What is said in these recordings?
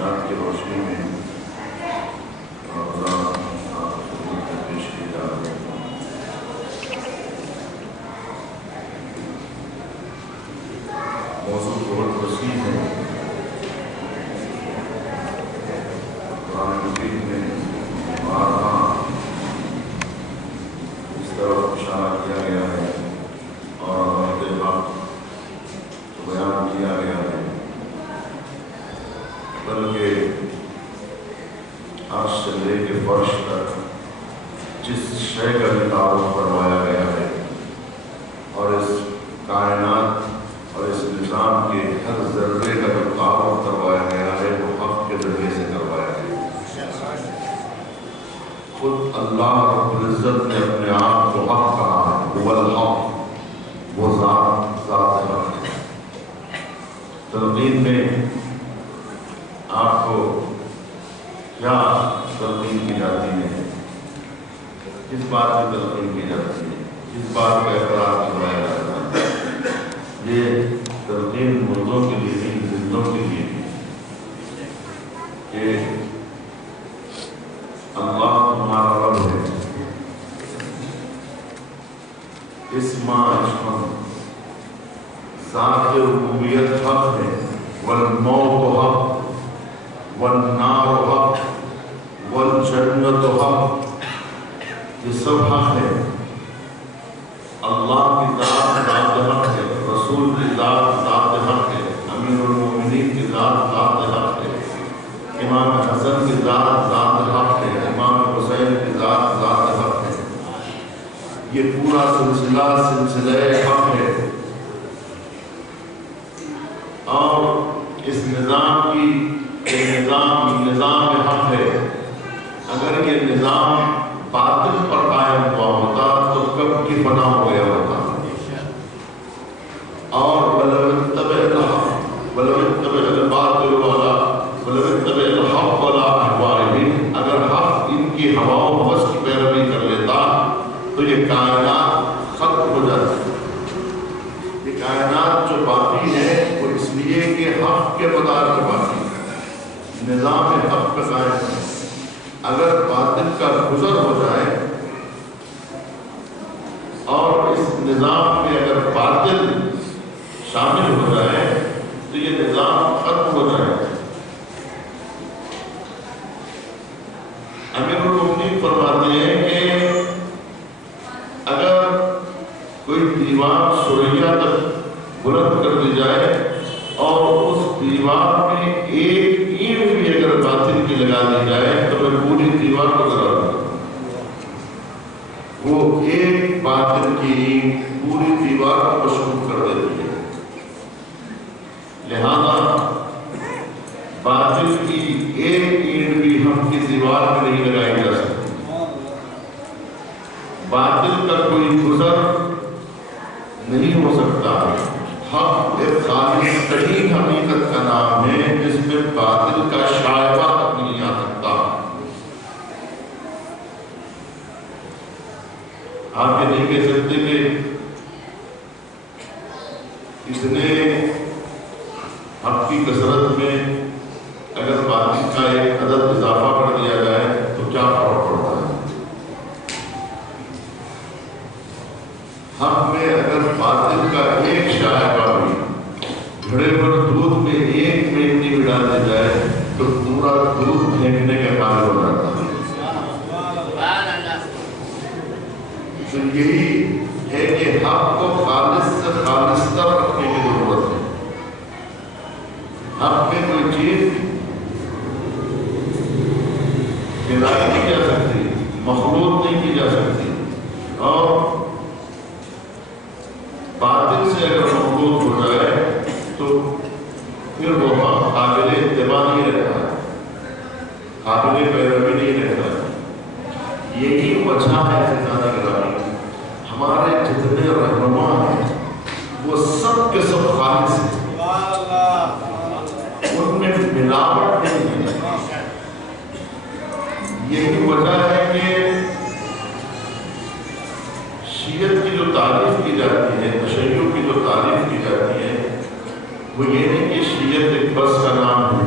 اشاعت کی روشنی میں پیش کی جا رہی ہے۔ موضوع بہت وسیع ہے۔ قرآن مجید میں بارہا اس طرح اشارہ کیا گیا ہے اور عظمت حق کو بیان کیا گیا ہے، بلکہ عرش سے لے کے فرش تک جس شے کا بھی تعارف کروایا گیا ہے اور اس کائنات اور اس نظام کے ہر ذرے کا جو تعارف کروایا گیا ہے وہ حق کے ذریعے سے کروایا گیا ہے۔ خود اللہ رب العزت نے اپنے آپ کو حق کہا ہے، وہ الحق، وہ ذات حق ہے۔ تلقین میں آپ کو کیا تلقین کی جاتی ہے؟ کس بات کی تلقین کی جاتی ہے؟ کس بات کا اقرار کروایا جاتا ہے؟ یہ تلقین مردوں کے لیے نہیں، زندوں کے لیے کہ اللہ تمہارا رب ہے، اسما اشمن، ذات ربوبیت حق ہے، والموت حق، والنار حق، والجنت حق، یہ سب حق ہے۔ اللہ کی ذات ذات حق ہے، رسول کی ذات ذات حق ہے، امیر المومنین کی ذات ذات حق ہے، امام حسن کی ذات ذات حق ہے، امام حسین کی ذات ذات حق ہے۔ یہ پورا سلسلہ سلسلہ حق ہے، اور اس نظام کی نظام حق ہے۔ اگر یہ نظام باطل پر قائم ہوا ہوتا تو کب کی فنا ہو گیا ہوتا۔ اور وَلَوِ اتَّبَعَ الْحَقَّ وَلَوِ اتَّبَعَ الْبَاطِلَ وَلَوِ اتَّبَعَ الْحَقَّ وَلَا أَهْوَائِهِمْ، اگر حق ان کی ہوا و ہوس کی پیروی کر لیتا تو یہ کائنات ختم ہو جاتی۔ یہ کائنات جو باقی ہے وہ اس لیے کہ حق کے مدار کے باقی ہے، نظام حق کا قائم ہے۔ اگر باطل کا گزر ہو جائے اور اس نظام میں اگر باطل شامل ہو جائے تو یہ نظام ختم ہو جائے۔ امیر المومنین فرماتے ہیں کہ اگر کوئی دیوار سوریا تک بلند کر دی جائے اور اس دیوار میں ایک اینٹ بھی اگر باطل کی لگا دی جائے تو میں پوری دیوار کو گرا دوں۔ وہ ایک باطل کی اینٹ پوری دیوار کو مشکوک کر دیتی ہے۔ لہذا باطل کی ایک اینٹ بھی ہم کی دیوار میں نہیں لگائی جا سکتی۔ باطل کا کوئی گزر نہیں ہو سکتا۔ حق ایک خالص ترین حقیقت کا نام ہے جس میں باطل کا شائبہ تک نہیں آ سکتا۔ آپ یہ نہیں کہہ سکتے کہ اتنے حق کی کثرت میں اگر باطل کا ایک عدد اضافہ کر دیا جائے تو کیا فرق پڑتا ہے۔ حق میں اگر باطل کا ایک شائبہ بھی گھڑے پر دودھ میں ایک مٹی بھی ڈال دی جائے تو پورا دودھ پھینکنے کے قابل ہو جاتا ہے۔ تو یہی ہے کہ حق کو خالص سے خالص تر رکھنے کی ضرورت ہے۔ حق میں کوئی چیز ملائی نہیں جا سکتی، مخلوط نہیں کی جا سکتی، اور باطل سے اگر مخلوط ہو جائے تو پھر وہ قابل اتباع نہیں رہتا ہے، قابل پیروی نہیں رہتا ہے۔ یہی وجہ ہے زندہ گرامی، ہمارے جتنے رہنما ہیں وہ سب کے سب خالص ہیں، ان میں ملاوٹ نہیں ہے۔ یہی وجہ ہے کہ شیعت کی جو تعریف کی جاتی ہے، تشیع کی جو تعریف کی جاتی ہے، وہ یہ نہیں کہ شیعت ایک بس کا نام ہے،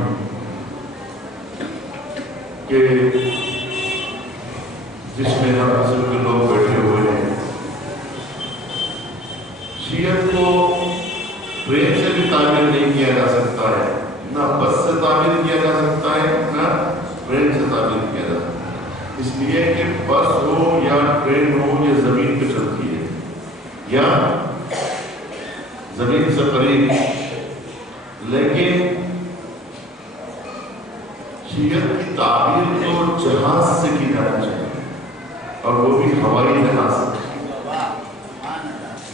کہ جس میں ہر قسم کے لوگ بیٹھے ہوئے ہیں، شیعت کو ٹرین سے بھی تعمیر نہیں کیا جا سکتا ہے، نہ بس سے تعمیر کیا جا سکتا ہے، نہ ٹرین سے تعمیر کیا جا سکتا ہے، اس لیے کہ بس ہو یا ٹرین ہو یہ زمین پہ چلتی ہے یا زمین سے قریب، لیکن شیعت کی تعبیر تو جہاز سے کی جانا چاہیے، اور وہ بھی ہوائی جہاز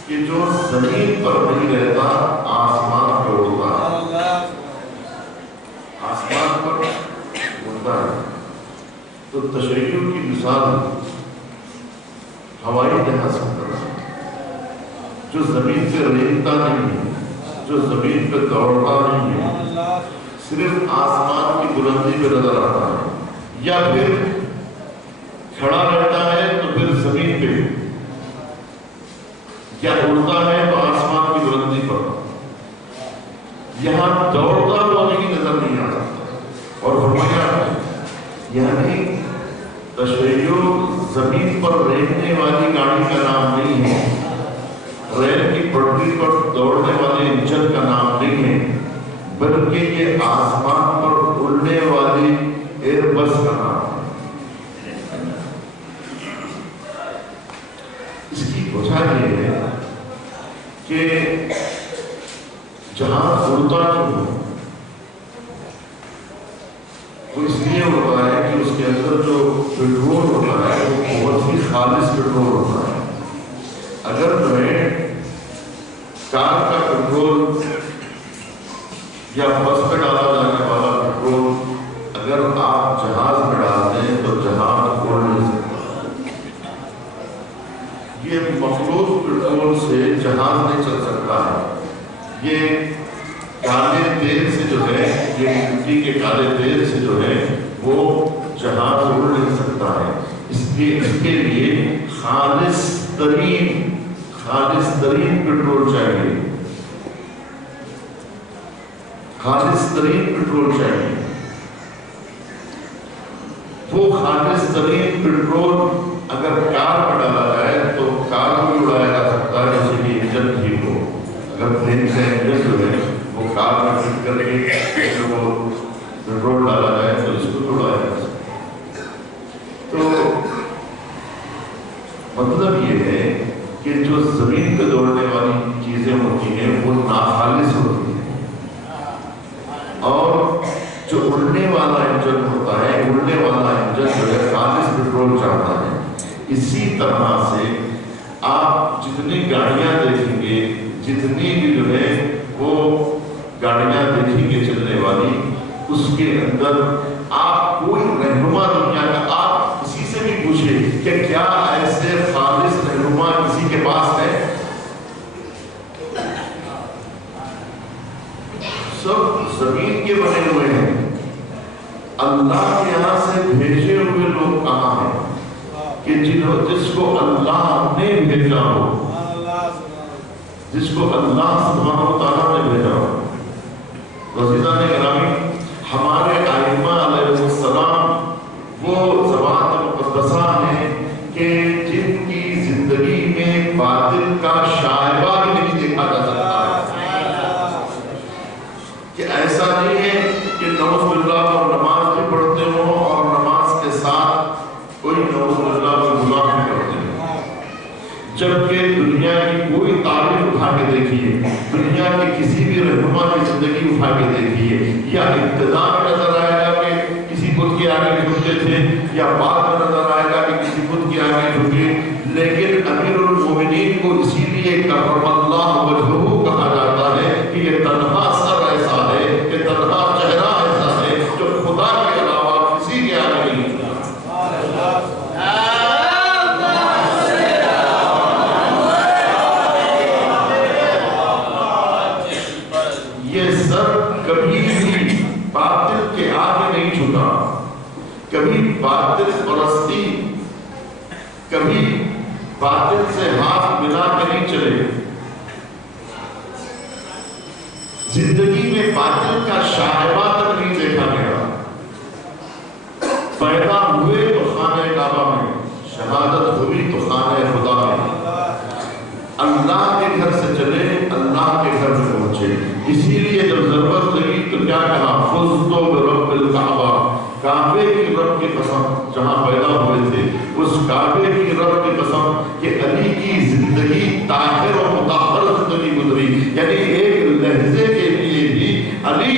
کہ جو زمین پر نہیں رہتا، آسمان پہ اڑتا ہے، آسمان پر اڑتا ہے۔ تو تشریعوں کی مثال ہوائی جہاز کی طرح جو زمین پہ ریگتا نہیں ہے، جو زمین پہ دوڑتا نہیں ہے، صرف آسمان کی بلندی پہ نظر آتا ہے، یا پھر کھڑا رہتا ہے تو پھر زمین پہ، یا اڑتا ہے تو آسمان کی بلندی پر، یہاں دوڑتا ہوا نہیں نظر نہیں آ سکتا۔ اور فرمایا یعنی تشریعوں زمین پر ریگنے والی گاڑی کا نام نہیں ہے، ریل کی پٹری پر دوڑنے والے انجن کا نام نہیں ہے، بلکہ یہ آسمان پر اڑنے والی ایئر بس کا نام ہے۔ اس کی وجہ یہ ہے کہ جہاں اڑتا جو ہے وہ اس لیے ہوتا ہے کہ اس کے اندر جو پیٹرول ہوتا ہے وہ بہت ہی خالص پیٹرول ہوتا ہے۔ اگر تمہیں کار کا پیٹرول یا بس پہ ڈالا جانے والا پیٹرول اگر آپ جہاز میں ڈال دیں تو جہاز اڑ نہیں سکتا۔ یہ مخلوط پیٹرول سے جہاز نہیں چل سکتا ہے۔ یہ کالے تیل سے جو ہے، یہ مٹی کے کالے تیل سے جو ہے وہ جہاز اڑ نہیں سکتا ہے۔ اس کے لیے خالص ترین پیٹرول چاہیے، خالص ترین پیٹرول چاہیے۔ وہ خالص ترین پیٹرول اگر کار میں ڈالا جائے تو کار کو بھی اڑایا جا سکتا ہے، جیسے کہ انجن ٹھیک ہو۔ اگر پلین کا انجن جو ہے وہ کار میں فٹ کر کے وہ پیٹرول ڈالا جائے تو اس کو اڑایا جا سکتا ہے۔ تو مطلب یہ ہے کہ جو زمین پہ دوڑنے والی چیزیں ہوتی ہیں وہ ناخالص ہوتی ہیں، اور جو اڑنے والا انجن ہوتا ہے، اڑنے والا انجن جو ہے خالص پیٹرول چاہتا ہے۔ اسی طرح سے آپ جتنی گاڑیاں دیکھیں گے، جتنی بھی جو ہے وہ گاڑیاں دیکھیں گے چلنے والی، اس کے اندر آپ کوئی رہنما دنیا کا آپ کسی سے بھی پوچھیں کہ کیا ایسے خالص رہنما کسی کے پاس ہے؟ سب زمین کے بنے ہوئے ہیں۔ اللہ کے یہاں سے بھیجے ہوئے لوگ کہاں ہیں کہ جس کو اللہ نے بھیجا ہو، جس کو اللہ سبحانہ و تعالیٰ نے بھیجا ہو۔ عزیزان گرامی، ہمارے ائمہ علیہ السلام وہ ذوات مقدسہ ہیں کہ جن کی زندگی میں باطل کا شائبہ بھی نہیں دیکھا جا سکتا ہے، کہ ایسا نہیں ہے کہ نعوذ باللہ اور نماز بھی پڑھتے ہوں اور نماز کے ساتھ کوئی نعوذ باللہ اور گناہ بھی کرتے ہیں، جبکہ دنیا کی کوئی تعریف اٹھا کے دیکھیے، دنیا کے کسی بھی رہنما کی زندگی اٹھا کے دیکھیے، یا ابتدا میں نظر آئے گا کہ کسی بت کے آگے جھکتے تھے، یا بعد میں نظر آئے گا کہ کسی بت کے آگے جھکے، لیکن امیر المومنین کو اسی لیے کرم اللہ وجہہ کہا جاتا ہے کہ یہ تنہا سر ایسا ہے، یہ تنہا چہرہ ایسا ہے جو خدا کے علاوہ کسی کے آگے نہیں جھکتا۔ یہ سر کبھی بھی باطل کے آگے نہیں جھکا، کبھی باطل پرستی، کبھی باطل سے ہاتھ ملا کے نہیں چلے، زندگی میں باطل کا شائبہ تک نہیں دیکھا گیا۔ فزت برب الکعبہ، کعبے کی رب کی قسم، جہاں پیدا ہوئے تھے اس کعبے کی رب کی قسم کہ علی کی زندگی طاہر و مطہر زندگی گزری، یعنی ایک لحظے کے لیے بھی علی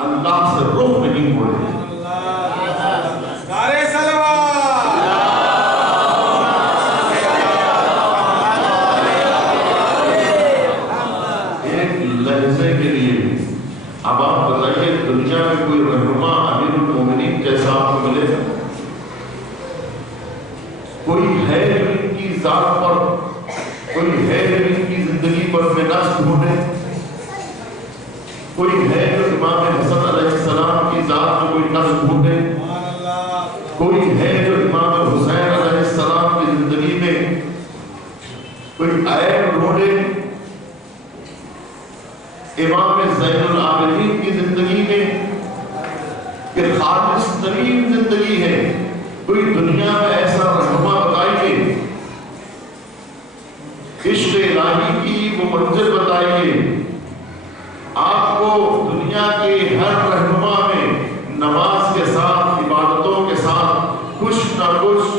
اللہ سے رخ نہیں موڑے۔ اب آپ بتائیے دنیا میں کوئی رہنما امیر المومنین جیسا آپ کو ملے؟ کوئی ہے جو ان کی ذات پر، کوئی ہے جو ان کی زندگی پر نقص ڈھونڈے؟ کوئی ہے جو امام حسن علیہ السلام کی ذات میں کوئی نقص ڈھونڈے؟ کوئی ہے جو امام حسین علیہ السلام کی زندگی میں کوئی عیب ڈھونڈے؟ امام زین العابدین کی زندگی میں کہ خالص ترین زندگی ہے، کوئی دنیا میں ایسا رہنما بتائیے، عشق الہی کی وہ منزل بتائیے۔ آپ کو دنیا کے ہر رہنما میں نماز کے ساتھ، عبادتوں کے ساتھ کچھ نہ کچھ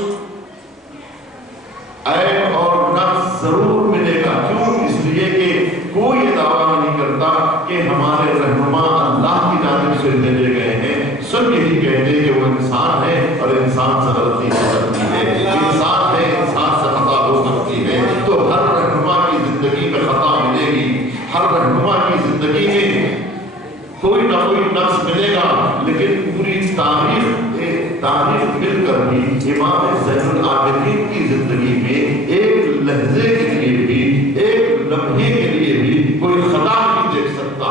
عیب اور نقص ضرور ملے گا۔ کیوں؟ اس لیے کہ کوئی یہ دعویٰ نہیں کرتا کہ ہمارے رہنما اللہ کی جانب سے بھیجے گئے ہیں، سب یہی کہتے ہیں کہ وہ انسان ہے اور انسان سے غلطی ہو سکتی ہے، انسان ہے، انسان سے خطا ہو سکتی ہے۔ تو ہر رہنما کی زندگی میں خطا ملے گی، ہر رہنما کی زندگی میں کوئی نہ کوئی نقص ملے گا، لیکن پوری تاریخ مل کر بھی امام زین العابدین کی زندگی میں ایک لحظے کے لیے بھی، ایک لمحے کے لیے بھی کوئی خطا نہیں دیکھ سکتا۔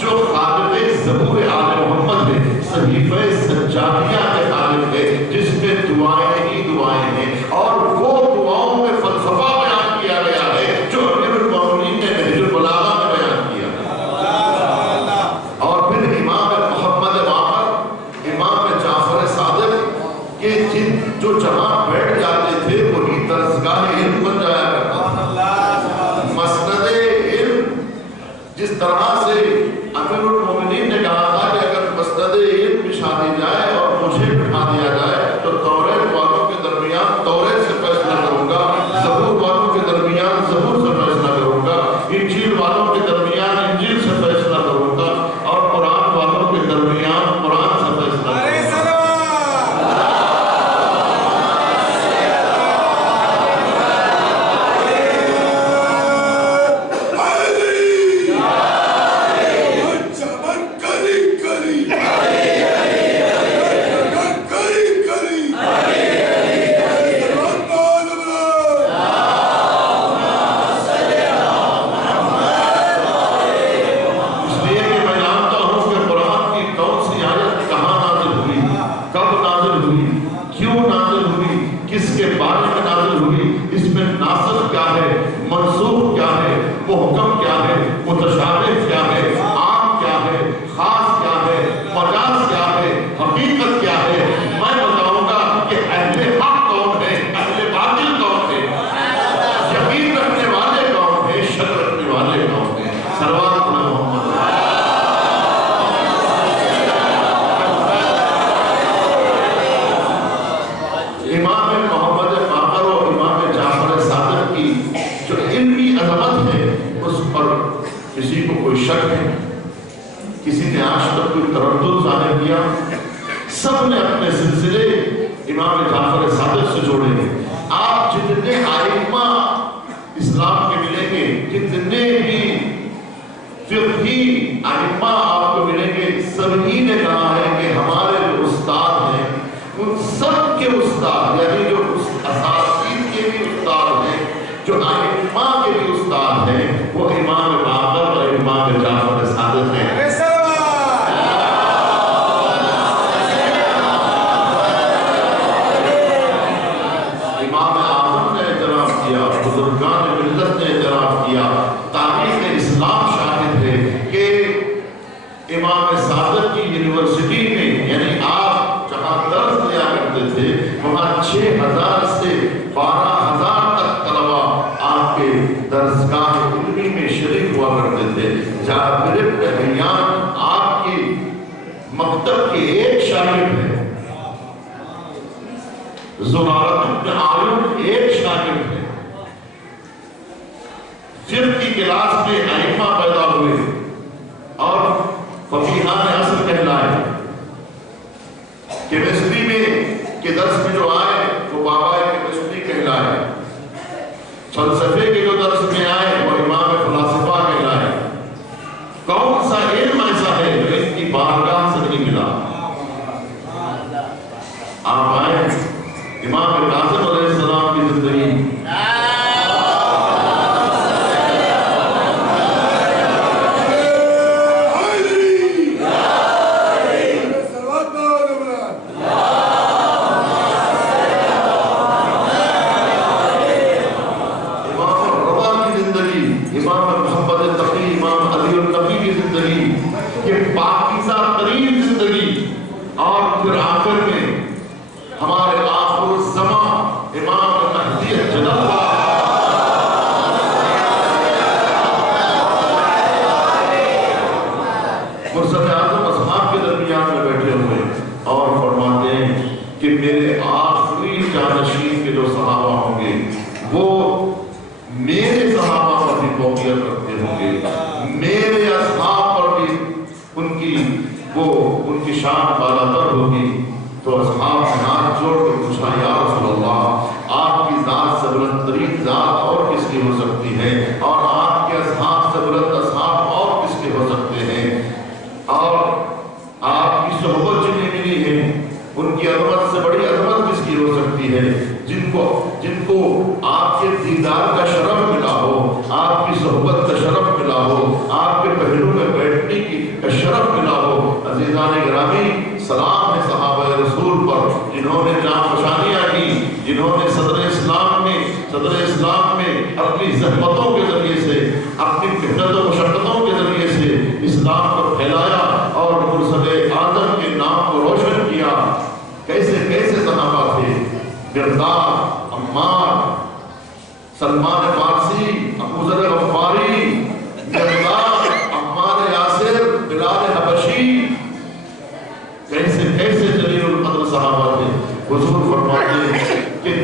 جو خالق زبور آل محمد ہے، صحیفہ سجادیہ کے خالق ہے، جس میں دعائیں ہی دعائیں ہیں، اور وہ دعاؤں میں فلسفہ بیان کیا گیا ہے جو امیر المومنین نے نہج البلاغہ میں بیان کیا۔ اور پھر امام محمد باقر، امام جعفر صادق کے جو جہاں بیٹھ جاتے تھے وہی درسگاہ علم بن جایا کرتا۔ مسند علم، جس طرح سے امیر المومنین نے کہا تھا کہ اگر مسند علم بچھا دی جائے اور مجھے بٹھا دیا جائے تو توریت والوں کے درمیان توریت سے فیصلہ کروں گا، زبور والوں کے درمیان زبور سے فیصلہ کروں گا، انجیل والوں کے درمیان انجیل سے فیصلہ کروں گا، اور قرآن والوں کے درمیان قرآن سے فیصلہ کروں گا۔ سب نے اپنے سلسلے امام جعفر صادق سے جوڑے ہیں۔ آپ جتنے ائمہ اسلام کے ملیں گے، جتنے بھی فقہی ائمہ آپ کو ملیں گے، سبھی نے کہا ہے کہ ہمارے جو استاد ہیں ان سب کے استاد، یعنی جو اساتذہ کے بھی استاد ہیں، جو ائمہ کے بھی استاد ہیں، وہ امام باقر اور امام جعفر صادق ہیں۔ بزرگان ملت نے اعتراف کیا، تاریخ اسلام شاہد ہے کہ امام صادق کی یونیورسٹی میں، یعنی آپ جہاں درس دیا کرتے تھے، وہاں 6000 سے 12000 تک طلبہ آپ کے درسگاہ علمی میں شریک ہوا کرتے تھے۔ جابر بن حیان آپ مکتب کے ایک شاگرد ہیں، زرارۃ بن عامر ایک شاگرد ہے۔ فقہ کی کلاس میں ائمہ پیدا ہوئے اور فقیہان عصر کہلائے۔ کیمسٹری میں کے درس میں جو آئے وہ بابا کیمسٹری کہلائے، فلسفے کے جو درس میں آئے وہ امام فلاسفہ کہلائے۔ کون سا علم ایسا ہے جو ان کی بارگاہ سے نہیں ملا؟ آپ آئے امام کاظم علیہ السلام کی زندگی، جن کو آپ کے دیدار کا شرف ملا ہو، آپ کی صحبت کا شرف ملا ہو، آپ کے پہلو میں بیٹھنے کا شرف ملا ہو۔ عزیزان گرامی، سلام ہے صحابہ رسول پر جنہوں نے جان فشانیاں کی، جنہوں نے صدر اسلام میں اپنی زحمتوں کے ذریعے سے، اپنی محنت و مشقتوں کے ذریعے سے اسلام کو پھیلایا اور مرسل اعظم کے نام کو روشن کیا۔ کیسے کیسے صحابہ تھے، مقداد، عمار، سلمان فارسی، ابو ذر غفاری، مقداد، عمار یاسر، بلال حبشی، کیسے کیسے جلیل القدر صحابہ تھے۔ حضور فرماتے ہیں کہ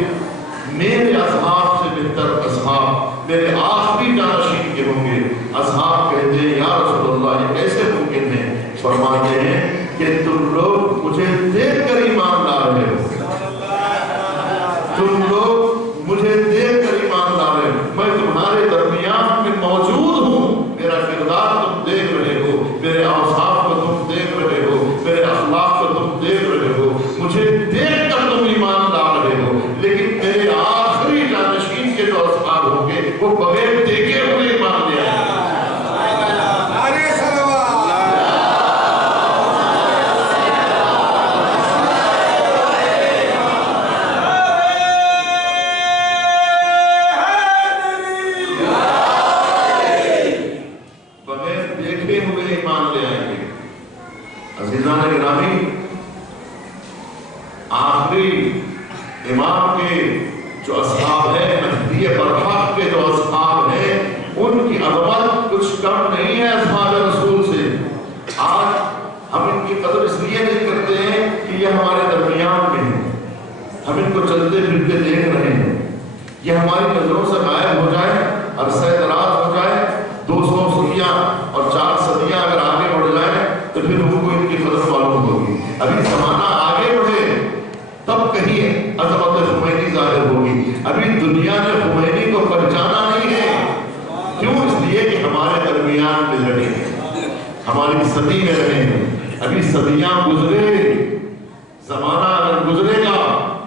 میرے اصحاب سے بہتر اصحاب میرے آخری جانشین کے ہوں گے۔ اصحاب کہتے ہیں یا رسول اللہ یہ کیسے ممکن ہے؟ فرماتے ہیں کہ تم لوگ مجھے دیکھ کر ایمان لا رہے ہو، تم لوگ مجھے دیکھ کر ایمان لا رہے ہو، میں تمہارے درمیان میں موجود ہوں، میرا کردار تم دیکھ رہے ہو، میرے اوصاف کو تم دیکھ رہے ہو، میرے اخلاق کو تم دیکھ رہے ہو، مجھے دیکھ کر تم ایمان لا رہے ہو، لیکن میرے آخری جانشین کے جو اصحاب ہوں گے وہ بغیر دیکھے ہوئے ایمان لے آئے۔ امام کے جو اصحاب ہیں، مہدی برحق کے جو اصحاب ہیں، ان کی عظمت کچھ کم نہیں ہے اصحاب رسول سے۔ آج ہم ان کی قدر اس لیے نہیں کرتے ہیں کہ یہ ہمارے درمیان میں ہیں، ہم ان کو چلتے پھرتے دیکھ رہے ہیں، یہ ہماری نظروں سے غائب ہو جائے، عرصہ دراز ہو جائے، 200 صدیاں اور 4 صدیاں اگر آگے بڑھ جائیں تو پھر ہم کو ان کی قدر معلوم ہوگی۔ ابھی زمانہ آگے بڑھے تب کہیں عظمت خمینی ظاہر ہوگی، ابھی دنیا نے خمینی کو پہچانا نہیں ہے۔ کیوں؟ اس لیے کہ ہمارے درمیان میں رہے ہیں، ہماری صدی میں رہے ہیں، ابھی صدیاں گزرے، زمانہ اگر گزرے گا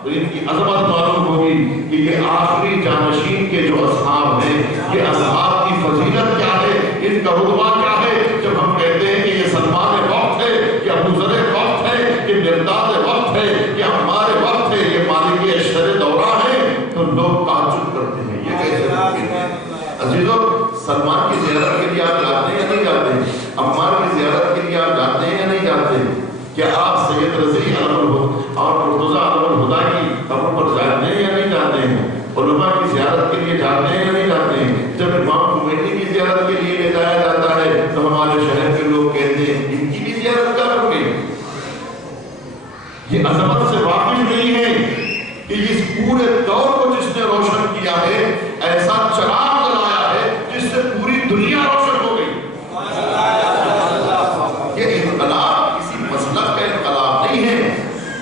تو ان کی عظمت معلوم ہوگی کہ یہ آخری جانشین کے جو اصحاب ہیں، یہ اصحاب کی فضیلت کیا ہے، ان کا رتبہ کیا ہے۔ جب ہم کہتے ہیں کہ یہ سلمان وقت ہے، کہ ابو ذر وقت ہے، کہ مقداد وقت ہے، کہ ہمارے وقت ہے، یہ مالک اشتر دورہ ہے، تو لوگ تعجب کرتے ہیں یہ کیسے ممکن ہے۔ عزیزو، سلمان کی زیارت کے لیے آپ جاتے ہیں یا نہیں جاتے؟ عمار کی زیارت کے لیے آپ جاتے ہیں یا نہیں جاتے؟ کیا آپ سید رضی اور مرتضیٰ علم الہدیٰ کی قبر پر جاتے ہیں یا نہیں جاتے ہیں؟ کی عظمت سے واقف نہیں ہے کہ اس پورے دور کو جس نے روشن کیا ہے ایسا چراغ جلایا ہے جس سے پوری دنیا روشن ہو گئی. یہ انقلاب کسی مسلک کا انقلاب نہیں ہے,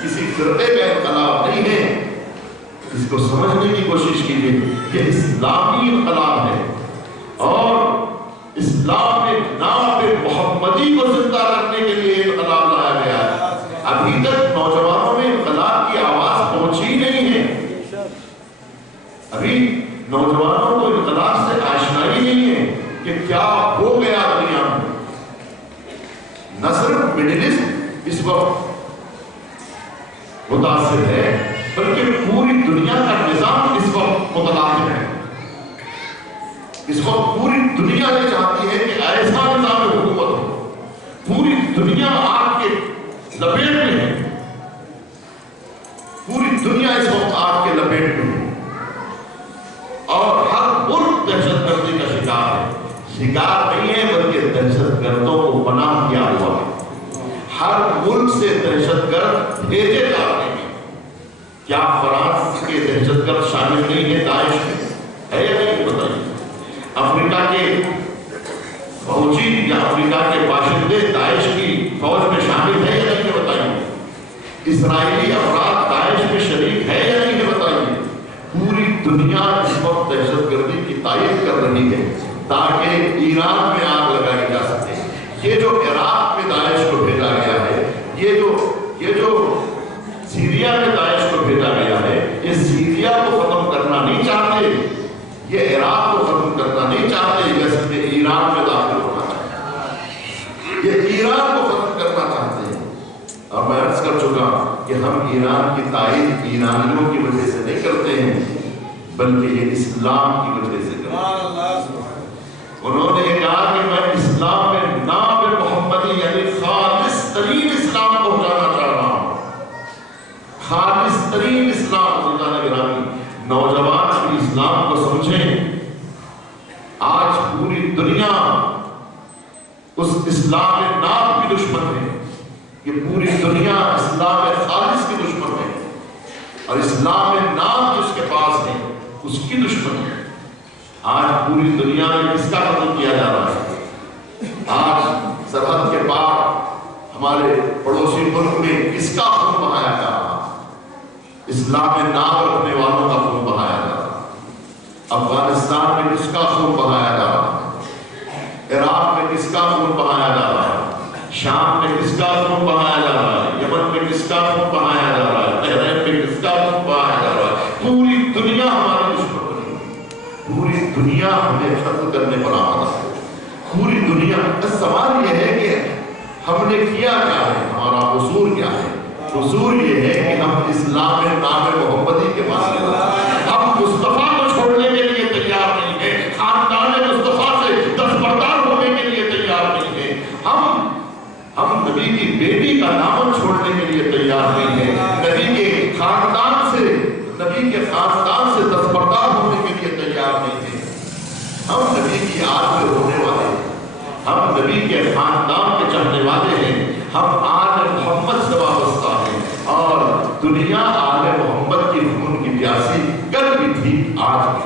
کسی فرقے کا انقلاب نہیں ہے. اس کو سمجھنے کی کوشش کیجیے. یہ اسلامی انقلاب ہے اور اسلام میں نام محمدی کو زندہ رکھنے کے لیے انقلاب لایا گیا ہے. ابھی تک نوجوانوں میں انقلاب کی آواز پہنچی نہیں ہے. ابھی نوجوانوں کو انقلاب سے آشنائی نہیں ہے کہ کیا ہو گیا دنیا میں. نہ صرف مڈل ایسٹ اس وقت متاثر ہے بلکہ پوری دنیا کا نظام اس وقت متلاطم ہے. اس وقت پوری دنیا یہ چاہتی ہے کہ ایسا نظام حکومت ہو. پوری دنیا آگ کے لپیٹ میں ہے. پوری دنیا اس وقت آگ کے لپیٹ میں ہے اور ہر ملک دہشت گردی کا شکار ہے. شکار نہیں ہے بلکہ دہشت گردوں کو پناہ دیا ہوا ہے. ہر ملک سے دہشت گرد بھیجے جا رہے ہیں. کیا فرانس کے دہشت گرد شامل نہیں ہے داعش میں؟ ہے یا نہیں بتائیے. افریقہ کے فوجی یا افریقہ کے باشندے داعش کی فوج میں شامل ہے یا نہیں بتائیے. اسرائیلی افراد داعش میں شریک ہے یا نہیں بتائیے. پوری دنیا اس وقت دہشت گردی کی تائید کر رہی ہے تاکہ ایران میں آگ لگائی جا سکے. یہ جو عراق میں داعش کو بھیجا گیا ہے, یہ جو سیریا میں داعش کو بھیجا گیا ہے, یہ سیریا کو ختم کرنا نہیں چاہتے, یہ عراق کو ختم کرنا نہیں چاہتے, یہ ایران میں داخل ہونا چاہتے, یہ ایران کو ختم کرنا چاہتے ہیں. اور میں عرض کر چکا کہ ہم ایران کی تائید ایرانیوں کی وجہ سے نہیں کرتے ہیں بلکہ یہ اسلام کی وجہ سے کرتے ہیں. انہوں نے یہ کہا کہ میں اسلام میں نام محمدی یعنی خالص ترین اسلام پہنچانا چاہ رہا ہوں. خالص ترین اسلام. اللہ گرامی, نوجوان اپنی اسلام کو سمجھیں. آج پوری دنیا اس اسلام نام کی دشمن ہے. یہ پوری دنیا اسلام خالص کی دشمن ہے اور اسلام نام جس کے پاس ہے اس کی دشمن ہے. آج پوری دنیا میں کس کا قتل کیا جا رہا ہے؟ آج سرحد کے پار ہمارے پڑوسی ملک میں کس کا خون بہایا جا رہا ہے؟ اسلام نام رکھنے والوں کا خون بہایا جا رہا ہے. افغانستان میں کس کا خون بہایا جا رہا ہے؟ عراق میں کس کا خون بہایا جا رہا ہے؟ شام میں کس کا خون بہایا جا رہا ہے؟ یمن میں کس کا خون بہایا جا رہا ہے؟ بحرین میں کس کا خون بہایا جا رہا ہے؟ پوری دنیا ہماری دشمن بنی. پوری دنیا ہمیں ختم کرنے پر آمادہ ہے. پوری دنیا. سوال یہ ہے کہ ہم نے کیا کیا ہے, ہمارا قصور کیا ہے؟ قصور یہ ہے کہ ہم اسلام نام محمدی کے ماننے والے ہیں. ہم مصطفیٰ کو چھوڑنے کے لیے تیار نہیں ہیں. خاندان مصطفیٰ سے دستبردار ہونے کے لیے تیار نہیں ہیں. ہم نبی کی بیٹی کا دامن چھوڑنے کے لیے تیار نہیں ہیں. نبی کے خاندان سے دستبردار ہونے کے لیے تیار نہیں ہیں. ہم نبی کی آل میں ہونے والے ہیں. ہم نبی کے خاندان کے چاہنے والے ہیں. ہم آل محمد سے وابستہ ہیں اور دنیا آل محمد کی خون کی پیاسی کل بھی تھی, آج بھی.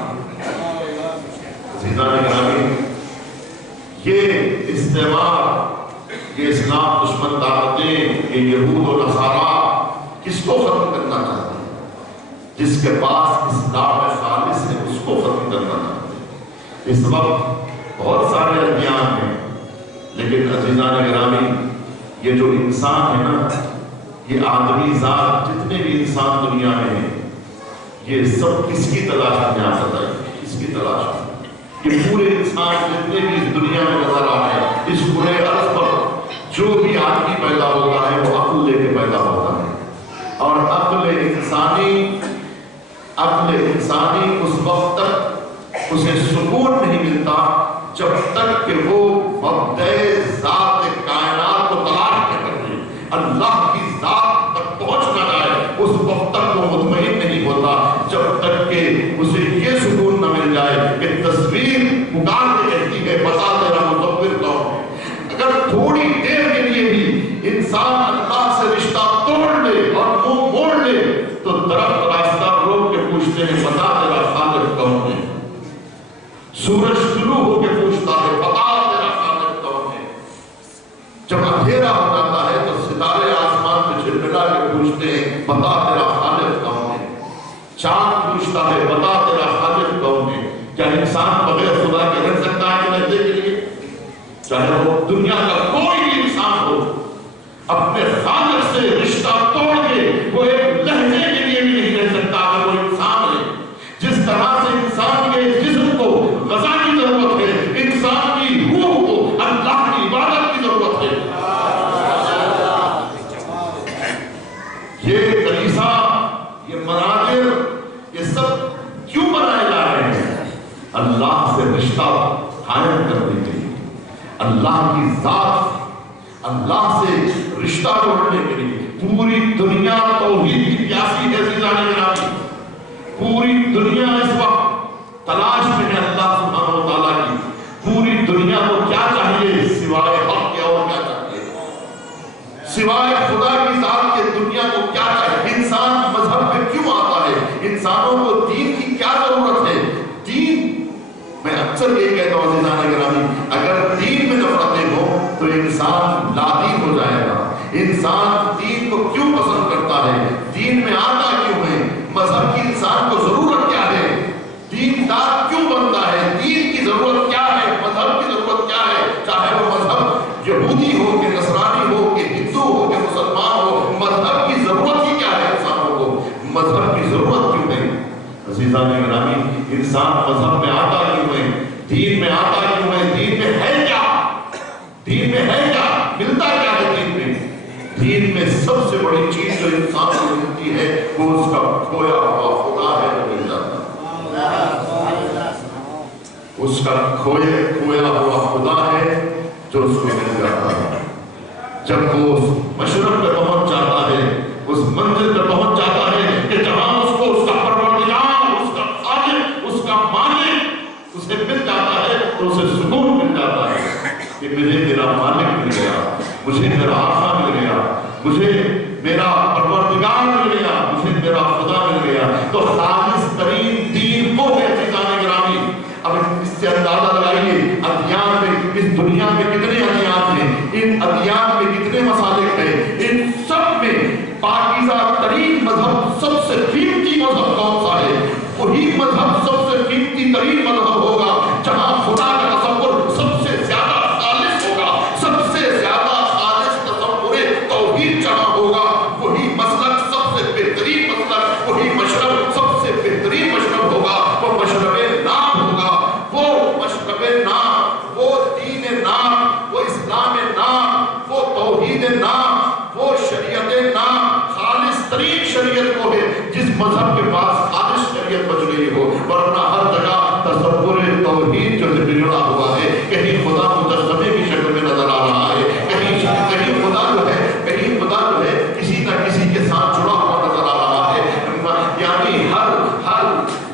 عزیزان گرامی, یہ استعمار, یہ اسلام دشمن طاقتیں, یہ یہود و نصارا کس کو ختم کرنا چاہتے ہیں؟ جس کے پاس اسلام خالص ہے اس کو ختم کرنا چاہتے ہیں. اس وقت بہت سارے ادیان ہیں لیکن عزیزان گرامی, یہ جو انسان ہے نا, یہ آدمی ذات جتنے بھی انسان دنیا میں ہیں, یہ سب کس کی تلاش میں آ سکتا ہے؟ کس کی تلاش میں؟ یہ پورے انسان جتنے بھی اس دنیا میں نظر آ رہے ہیں, اس پورے عرض پر جو بھی آدمی پیدا ہوتا ہے وہ عقل لے کے پیدا ہوتا ہے. اور عقل انسانی اس وقت تک اسے سکون نہیں ملتا جب تک کہ وہ مبدأ ذات کائنات کو تلاش نہ کرے, اللہ کی ذات تک پہنچ نہ جائے. اس وقت تک وہ مطمئن نہیں ہوتا جب تک کہ اسے یہ سکون نہ مل جائے کہ تصویر پکار کے کہتی ہے بتا تیرا مصور کون ہے. اگر تھوڑی دیر کے لیے بھی انسان اللہ سے رشتہ توڑ لے اور سورج طلوع ہو کے پوچھتا ہے بتا تیرا خالق کون ہے. جب اندھیرا ہو جاتا ہے تو ستارے آسمان پہ جھلملا کے پوچھتے ہیں بتا تیرا خالق کون ہے. چاند پوچھتا ہے بتا تیرا خالق کون ہے. کیا انسان بغیر خدا کے رہ سکتا ہے کہ رہنے کے لیے؟ چاہے وہ دنیا کا کوئی بھی انسان ہو اپنے خالق سے رشتہ توڑ کے وہ ایک لہجے کے لیے بھی نہیں رہ سکتا. اگر وہ انسان ہے جس طرح سے انسان کے جسم کو غذا کی ضرورت ہے انسان کی روح کو اللہ کی عبادت کی ضرورت ہے. یہ کلیسا یہ مناظر یہ سب کیوں بنائے جا رہے ہیں؟ اللہ سے رشتہ قائم کرنے کے لیے, اللہ کی ذات اللہ سے رشتہ جوڑنے کے لیے. پوری دنیا توحید کی پیاسی ہے عزیزان گرامی. پوری دنیا اس وقت تلاش میں ہے اللہ سبحانہ و تعالیٰ کی. پوری دنیا کو کیا چاہیے سوائے حق کے؟ اور کیا چاہیے سوائے خدا کی ذات کے؟ دنیا کو کیا چاہیے؟ انسان مذہب پہ کیوں آتا ہے؟ انسانوں کو دین کی کیا ضرورت ہے؟ دین, میں اکثر یہ کہتا ہوں عزیزان گرامی, اگر دین میں نفرتیں ہوں تو انسان لادین ہو جائے گا. انسان دین کو کیوں پسند کرتا ہے؟ دین میں آتا کیوں ہے؟ مذہب کی انسان کو ضرورت کیا ہے؟ دیندار کیوں بنتا ہے؟ دین کی ضرورت کیا ہے؟ مذہب کی ضرورت کیا ہے؟ چاہے وہ مذہب یہودی ہو کہ نصرانی ہو کہ ہندو ہو کہ مسلمان ہو, مذہب کی ضرورت ہی کیا ہے انسانوں کو؟ مذہب کی ضرورت کیوں ہے عزیزان گرامی؟ انسان مذہب میں آتا کیوں ہے؟ دین میں آتا کیوں ہے؟ دین میں ہے کیا؟ دین میں ہے کیا؟ ملتا کیا ہے دین میں؟ دین میں سب سے بڑی چیز جو انسان کو ملتی ہے وہ اس کا کھویا ہوا خدا ہے جو مل جاتا ہے. اس کا کھویا ہوا خدا ہے جو اس کو مل جاتا ہے. جب وہ مشرق پہ پہنچ جاتا ہے, اس منزل پہ پہنچ جاتا ہے کہ جہاں اس کو اس کا پروردگار, اس کا خالق, اس کا مالک اسے مل جاتا ہے تو اسے سکون مل جاتا ہے کہ مجھے میرا مالک مل گیا, مجھے میرا آقا مل گیا, مجھے میرا پروردگار مل گیا, مجھے میرا خدا مل گیا. تو خالص ترین دین وہ ہے عزیزان گرامی. اب اس سے اندازہ لگائیے ادیان میں, اس دنیا میں کتنے ادیان ہیں, ان ادیان میں کتنے مسالک ہیں, ان سب میں پاکیزہ ترین مذہب, سب سے قیمتی مذہب کون سا ہے؟ وہی مذہب سب سے قیمتی ترین مذہب ہوگا جہاں خدا کا تصور سب سے زیادہ خالص ہوگا, سب سے زیادہ خالص تصور توحید جہاں ہوگا. وہی مسلک سب سے بہترین مسلک, وہی مشرب سب سے بہترین مشرب ہوگا. وہ مشرب نام ہوگا, وہ مشرب نام, وہ دین نام, وہ اسلام نام, وہ توحید نام, وہ شریعت نام. خالص ترین شریعت وہ ہے جس مذہب کے پاس خالص شریعت بچ گئی ہو, ورنہ ہر جگہ تصور توحید جو بگڑا ہوا ہے. کہیں خدا مجسمے کی شکل میں نظر آ رہا ہے, کہیں خدا جو ہے کسی نہ کسی کے ساتھ جڑا ہوا نظر آ رہا ہے. یعنی ہر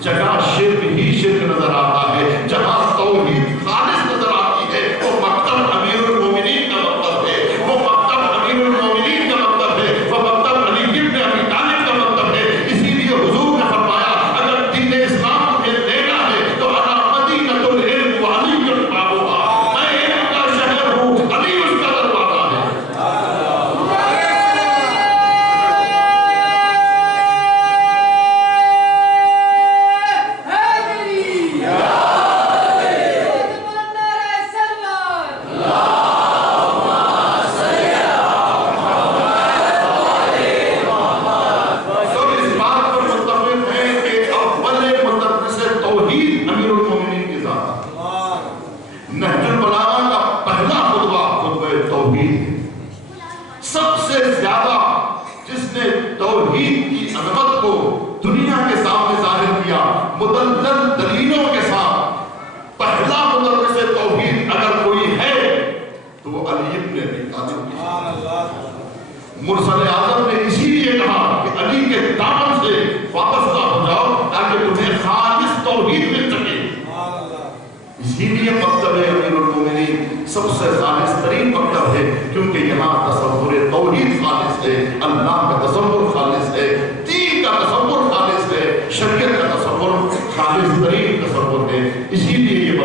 جگہ شرک ہی شرک نظر آتا ہے. جہاں توحید خالص نظر آتی ہے وہ مکتب امیر المومنین کا مکتب ہے, وہ مکتب امیر المومنین کا مکتب ہے, وہ مکتب علی ابن ابی طالب کا مکتب ہے. اسی لیے حضور نے فرمایا اگر دین اسلام کے لینا ہے تو انا مدینۃ العلم وعلی بابها, میں علم کا شہر ہوں, علی اس کا دروازہ ہے. نہج البلاغہ کا پہلا خطبہ خطبہ توحید. سب سے زیادہ جس نے توحید کی عظمت کو دنیا کے سامنے ظاہر کیا مدلل دلیلوں کے ساتھ, پہلا مدرس توحید اگر کوئی ہے تو وہ علی ابن ابی طالب ہے. مرسل اعظم نے اسی لیے کہا کہ علی کے دامن سے وابستہ ہو جاؤ تاکہ تمہیں خالص توحید مل سکے. اسی لیے مکتب امیر المومنین سب سے خالص ترین مکتب ہے, کیونکہ یہاں تصور توحید خالص ہے, اللہ کا تصور خالص ہے, دین کا تصور خالص ہے, شریعت کا تصور خالص ترین تصور ہے. اسی لیے یہ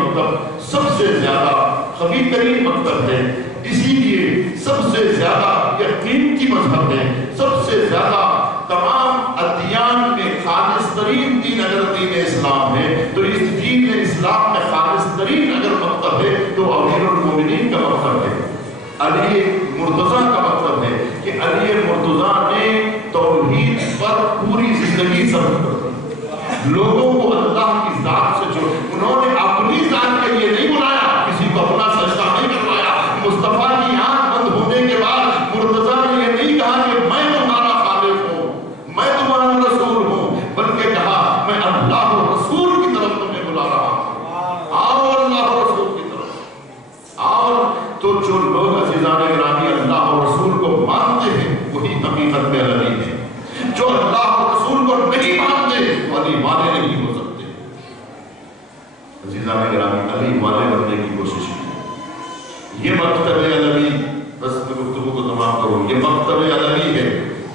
مذہب ہے، سب سے زیادہ تمام ادیان میں خالص ترین دین اگر دین اسلام ہے تو اس دین اسلام میں خالص ترین اگر مکتب ہے تو امیر المومنین کا مکتب ہے، علی مرتضیٰ کا مطلب ہے کہ علی مرتضیٰ نے توحید پر پوری زندگی صرف کر دی، لوگوں کو اللہ کی ذات سے جو انہوں نے اپنی ذات کے لیے نہیں بلایا، کسی کو اپنا سجدہ نہیں کروایا، مصطفیٰ کی آنکھ بند ہونے کے بعد مرتضیٰ نے یہ نہیں کہا کہ میں تمہارا خالق ہوں، میں تمہارا رسول ہوں، بلکہ کہا میں اللہ و رسول کی طرف تمہیں بلا رہا ہوں، آؤ اللہ و رسول کی طرف آؤ۔ تو جو لوگ عزیزان گرامی اللہ و رسول کو مانتے ہیں وہی حقیقت میں علی ہے، جو اللہ و رسول کو نہیں مانتے تو علی والے نہیں ہو سکتے۔ عزیزان گرامی علی والے بننے کی کوشش کی، یہ مکتب علوی، بس میں گفتگو کو تمام کروں، یہ مکتب علوی ہے،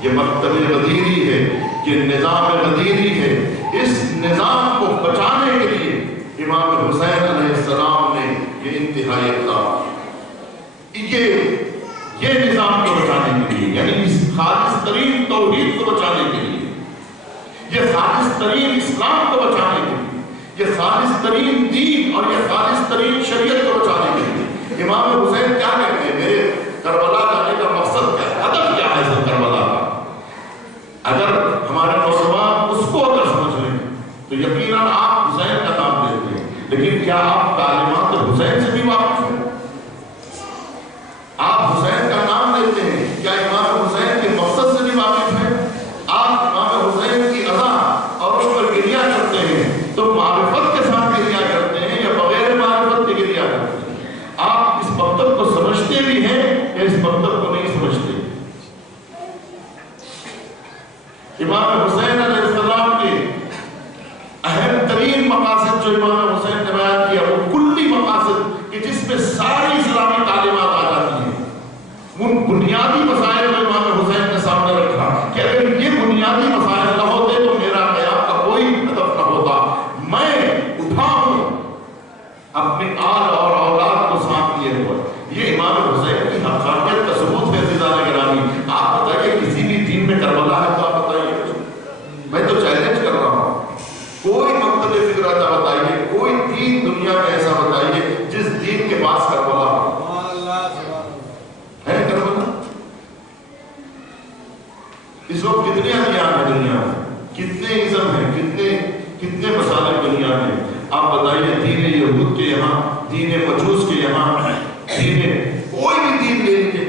یہ مکتب غدیری ہے، یہ نظام غدیری ہے۔ اس نظام کو بچانے کے لیے امام حسین علیہ السلام نے یہ انتہائی اقدام، یہ نظام کو بچانے کے لیے، یعنی اس خالص ترین توحید کو بچانے کے لیے، یہ خالص ترین اسلام کو بچانے کے لیے، یہ خالص ترین دین اور یہ خالص ترین شریعت کو بچانے کے لیے امام حسین کیا کہتے ہیں، میرے کربلا جانے کا مقصد کیا ہے، ہدف کیا ہے اس کربلا کا؟ اگر ہمارے نوجوان اس کو اگر سمجھ لیں تو یقیناً آپ حسین کا نام لیتے ہیں، لیکن کیا آپ تعلیمات حسین سے بھی واقف ہیں؟ آپ حسین کا نام لیتے ہیں، کیا امام حسین کے مقصد سے بھی واقف ہیں؟ آپ امام حسین کی اذا اور اس پر گریہ کرتے ہیں تو معرفت کے ساتھ گریہ کرتے ہیں یا بغیر معرفت کے گریہ کرتے ہیں؟ آپ اس مکتب کو سمجھتے بھی ہیں یا اس مکتب کو نہیں سمجھتے؟ امام حسین علیہ السلام کے اہم ترین مقاصد جو امام حسین نے بیان کیا وہ کلی مقاصد کہ جس میں ساری اسلامی تعلیمات آ جاتی ہیں، ان بنیادی مسائل کو امام حسین نے سامنے رکھا کہ اگر یہ بنیادی مسائل نہ ہوتے تو میرا قیام کا کوئی ہدف نہ ہوتا، میں اٹھاؤں اپنے آل اور اولاد کو ساتھ لیے ہوئے۔ یہ امام حسین کی حقانیت کا ثبوت ہے عزیزان گرامی۔ آپ بتائیے کسی بھی دین میں کربلا ہے تو آپ بتائیے، میں تو چیلنج کر رہا ہوں، کوئی مکتب فکر ایسا بتائیے، کوئی دین دنیا میں ایسا بتائیے جس دین کے پاس کربلا ہو ہے؟ کربلا اس وقت کتنے ادیان ہیں دنیا میں، کتنے ازم ہیں، کتنے مسالک دنیا میں؟ آپ بتائیے دین یہود کے یہاں، دین مجوس کے یہاں، کوئی بھی دین لے لیجیے،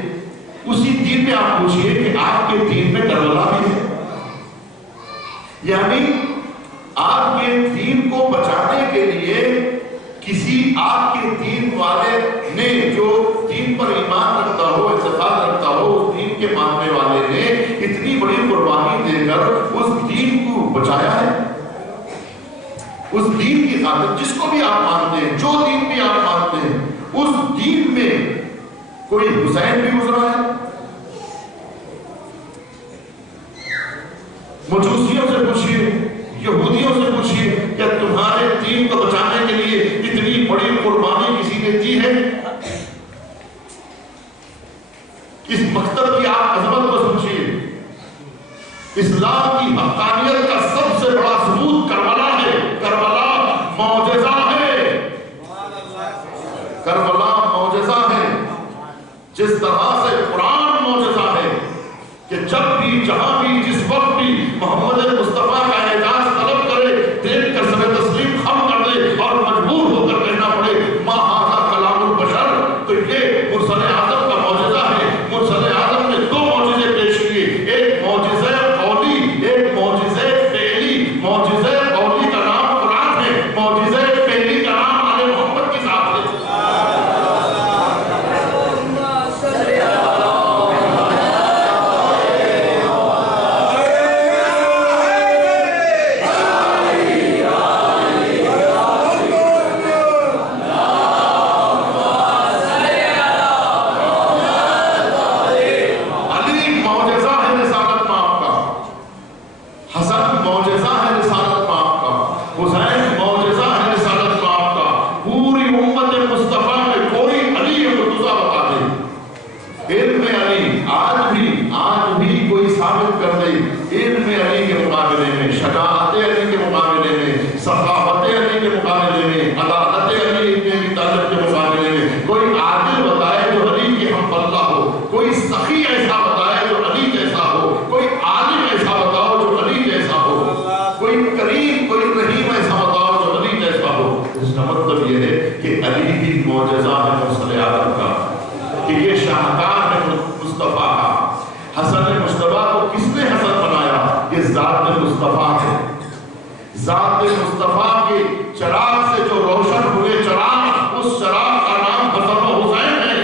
اسی دین میں آپ پوچھئے کہ آپ کے دین میں کربلا بھی ہے؟ یعنی آپ کے دین کو بچانے کے لیے کسی آپ کے دین والے نے، جو دین پر ایمان رکھتا ہو، اعتقاد رکھتا ہو، اس دین کے ماننے والے نے اتنی بڑی قربانی دے کر اس دین کو بچایا ہے، اس دین کی خاطر جس کو بھی آپ مانتے ہیں، جو دین بھی آپ مانتے ہیں، اس دین میں کوئی حسین بھی گزرا ہے؟ مجوسیوں سے پوچھئے، یہودیوں سے پوچھئے، کیا تمہارے دین کو بچانے کے لیے اتنی بڑی قربانی کسی نے دی ہے؟ اس مکتب کی آپ عظمت کو سمجھئے، اسلام کی حقانیت کا سب سے بڑا ثبوت کربلا ہے، کربلا معجزہ ہے، کربلا معجزہ ہے، جس طرح سے قرآن معجزہ ہے کہ جب بھی جہاں بھی جس وقت بھی محمد مصطفیٰ کا اعجاز طلب کرے، دیکھ کر سر تسلیم خم کر دے اور مجبور ہو کر کہنا پڑے ما ھذا کلام البشر، تو یہ مرسل اعظم کا معجزہ ہے۔ مرسل اعظم نے دو معجزے پیش کیے، ایک معجزہ قولی، ایک معجزہ فعلی۔ معجزہ قولی کا نام قرآن ہے، معجزہ فعلی کا نام آل محمد کی ذات ہے۔ حسن مصطفیٰ کو کس نے حسن بنایا؟ یہ ذات مصطفیٰ ہے. ذات مصطفیٰ کے چراغ سے جو روشن ہوئے چراغ، اس چراغ کا نام حسن و حسین ہے.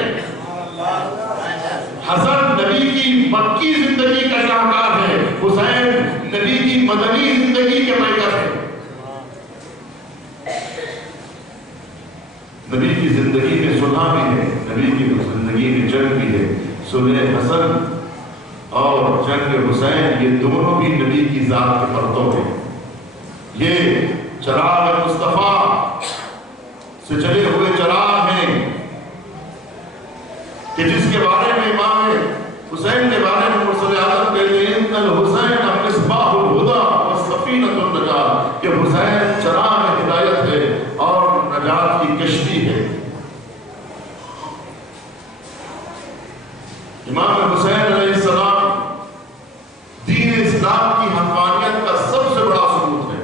حسن نبی کی مکی زندگی کا شاہکار ہے، حسین نبی کی مدنی زندگی کے پیکر ہے. نبی کی زندگی میں صلح بھی ہے، نبی کی زندگی میں جنگ بھی ہے. صلح حسن اور جنگ حسین یہ دونوں بھی نبی کی ذات کے پرتوں ہیں. یہ چراغ مصطفیٰ سے چلے ہوئے چراغ ہیں کہ جس کے بارے میں امام حسین کے بارے میں مرسل اعظم کہتے ہیں ان الحسین مصباح الہدی والسفینۃ النجاۃ، کہ حسین چراغ ہدایت ہے اور نجات کی کشتی ہے. امام حسین علیہ السلام دین اسلام کی حقانیت کا سب سے بڑا ثبوت ہے.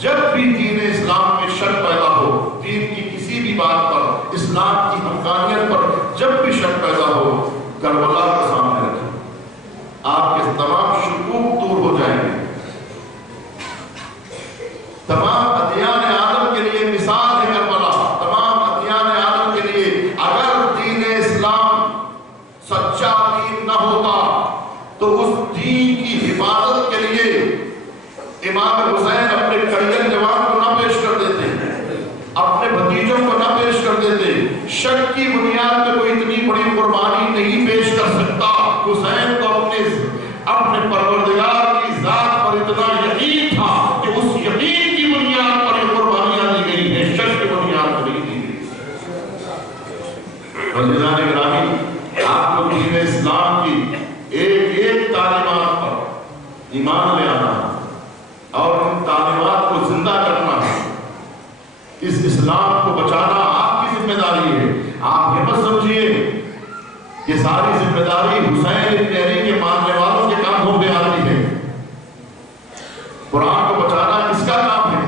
جب بھی دین اسلام میں شک پیدا ہو، دین کی کسی بھی بات پر، اسلام کی حقانیت پر جب بھی شک پیدا ہو، کربلا کو سامنے رکھیں. آپ کے تمام شکوک دور ہو جائیں گے. تمام ادیان عالم کے لیے مثال ہے کربلا. تمام ادیان عالم کے لیے اگر دین اسلام سچا دین نہ ہوتا تو اس دین کی حفاظت کے لیے امام حسین اپنے کڑیل جوان کو نہ پیش کر دیتے، اپنے بھتیجوں کو نہ پیش کر دیتے. شک کی بنیاد پہ کوئی اتنی بڑی قربانی نہیں پیش کر سکتا. حسین کو اپنے پروردگار کی ذات پر اتنا یقین تھا کہ اس یقین کی بنیاد پر یہ قربانیاں دی گئی ہیں، شک کی بنیاد پر نہیں دی گئی. عزیزان گرامی، آپ کو دین اسلام کی ایک ایک تعلیمات پر ایمان لے آنا اور ان تعلیمات کو زندہ کرنا ہے. اس اسلام کو بچانا آپ کی ذمہ داری ہے. آپ یہ مت سمجھیے یہ ساری ذمہ داری حسین ابن علی کے ماننے والوں کے کاموں پہ آتی ہے. قرآن کو بچانا کس کا کام ہے؟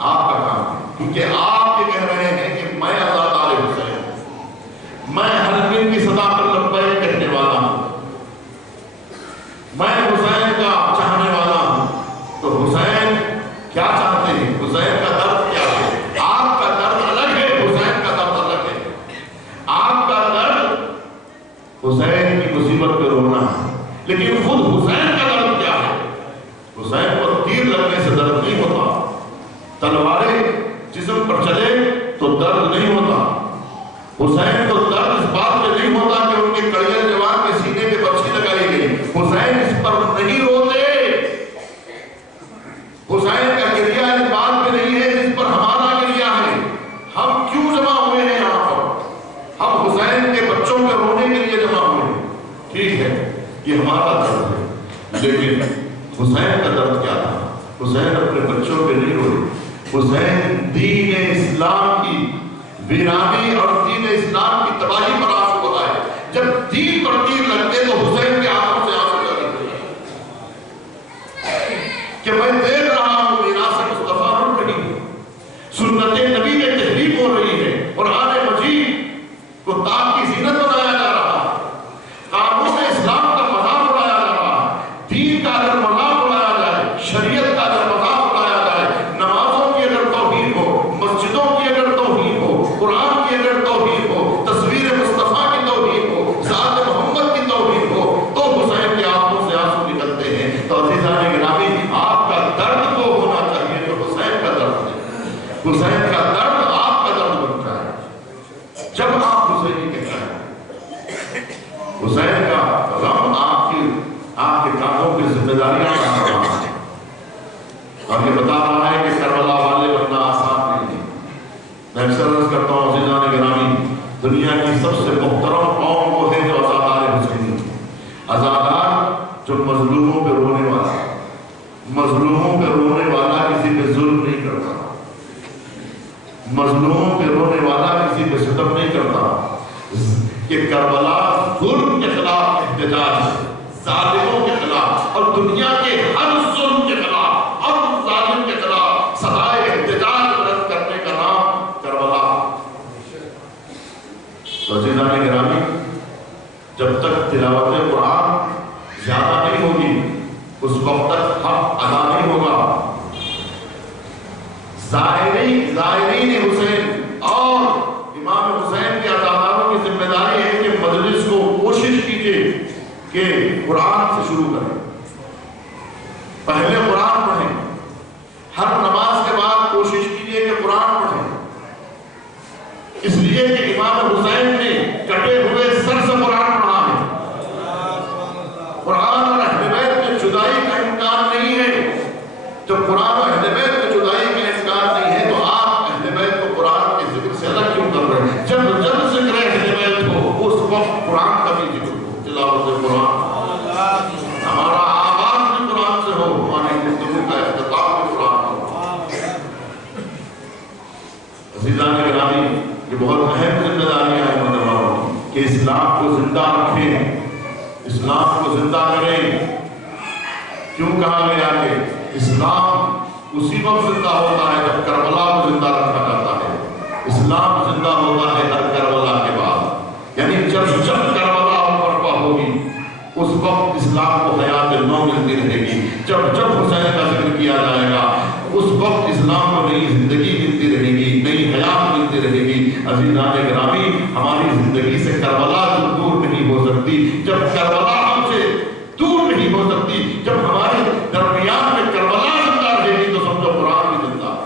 آپ کا کام ہے. کیونکہ آپ یہ کہہ رہے ہیں کہ میں اللہ تعالی حسین، میں ہر دن کی صدا پر لبیک کہنے والا ہوں، میں حسین کا چاہنے والا ہوں. تو حسین کیا چاہتے ہیں؟ حسین کا درد کیا ہے؟ آپ کا درد الگ ہے، حسین کا درد الگ ہے. آپ کا درد حسین کی مصیبت پہ رونا ہے، لیکن خود حسین کا درد کیا ہے؟ حسین پر تیر لگنے سے درد نہیں ہوتا، تلواریں جسم پر چلے تو درد نہیں ہوتا. حسین کو درد اس بات پہ نہیں ہوتا کہ ان کے کڑیل جوان کے سینے پہ برچھی لگائی گئی. حسین اس پر نہیں روتے. حسین کا گریہ اس بات پہ نہیں ہے جس پر ہمارا گریہ ہے. ہم کیوں جمع ہوئے ہیں یہاں پر؟ ہم حسین کے بچوں کے رونے کے لیے جمع ہوئے ہیں. ٹھیک ہے، یہ ہمارا درد ہے، لیکن حسین کا درد کیا تھا؟ حسین اپنے بچوں پہ نہیں روئے. حسین دین اسلام کی ویرانی اور دین اسلام کی تباہی پر آنسو بہائے. جب دین پر تیر لگتے تو حسین کے آنکھوں سے آنسو لگتے کہ میں دیکھ رہا ہوں میراث مصطفیٰ رک رہی ہے، سنت نبی میں تحریف ہو رہی ہے، قرآن مجید کو تاج کی زینت بنایا جا رہا ہے، قانون اسلام کا مذاق اڑایا جا رہا ہے. دین کا اگر مذاق اڑایا جائے، شریعت کا اگر مذاق اڑایا جائے، نمازوں کی اگر توہین ہو، مسجدوں کی اگر توہین ہو، قرآن کی اگر توہین ہو، تصویر مصطفیٰ کی توہین ہو، ذات محمد کی توہین ہو، تو حسین کے آنکھوں سے آنسو نکلتے ہیں. تو عزیزان گرامی، آپ کا درد وہ ہونا چاہیے تو حسین کا درد ہے. حسین کا درد آپ کا درد بن جائے جب آپ حسینی کہتے ہیں. حسین کا غم آپ کے کاموں کی ذمہ داریاں بتا رہا ہے اور یہ بتا رہا ہے کہ کربلا والے بننا آسان نہیں ہے. میں اکثر عرض کرتا ہوں عزیزان گرامی، دنیا کی سب سے محترم قوم وہ ہے جو عزادار حسینی. عزادار جو مظلوموں پہ رونے والا، مظلوموں پہ رونے والا کسی پہ ظلم نہیں کرتا، مظلوموں پہ رونے والا کسی پہ ستم نہیں کرتا. کہ کربلا ظلم کے خلاف احتجاج ہے، ظالموں کے خلاف اور دنیا کے ہر ظلم کے خلاف اور ظالم کے خلاف صدائے احتجاج بلند کرنے کا نام کربلا. تو عزیزان گرامی، جب تک تلاوت قرآن زیادہ نہیں ہوگی اس وقت تک حق ادا نہیں ہوگا۔ زائرین حسین اور امام حسین کے عزاداروں کی ذمہ داری ہے کہ مجلس کو کوشش کیجئے کہ قرآن سے شروع کریں، پہلے قرآن پڑھیں، ہر نماز کے بعد کوشش کیجئے کہ قرآن پڑھیں، اس لیے کہ امام حسین نے کٹے ہوئے سر سے قرآن پڑھا ہے۔ قرآن اور اہل بیت میں جدائی کا امکان نہیں ہے۔ جب قرآن اور اہل بیت میں جدائی کا امکان نہیں ہے تو آپ اہل بیت کو قرآن کے ذکر سے الگ کیوں کر رہے ہیں؟ جب ذکر اہل بیت ہو اس وقت قرآن کا بھی ذکر ہو، تلاوت قرآن، ہمارا آغاز بھی قرآن سے ہو، ہماری گفتگو کا اختتام بھی قرآن ہو۔ عزیزان گرامی، یہ بہت اہم ذمہ داریاں ہیں مسلمانوں کہ اسلام کو زندہ رکھیں، اسلام کو زندہ کریں۔ کیوں کہا گیا کہ اسلام اسی وقت زندہ ہوتا ہے جب کربلا کو زندہ رکھا جاتا ہے۔ اسلام زندہ ہوتا ہے ہر کربلا کے بعد، یعنی جب کربلا برپا ہوگی اس وقت اسلام کو حیات نو ملتی رہے گی۔ جب حسین کا ذکر کیا جائے گا اس وقت اسلام کو نئی زندگی ملتی رہے گی، نئی حیات ملتی رہے گی۔ عزیزان گرامی، ہماری زندگی سے کربلا دور نہیں ہو سکتی جب کربلا ہم سے دور نہیں ہو سکتی، جب ہمارے درمیان میں کربلا زندہ رہے گی تو سمجھو قرآن بھی زندہ ہے۔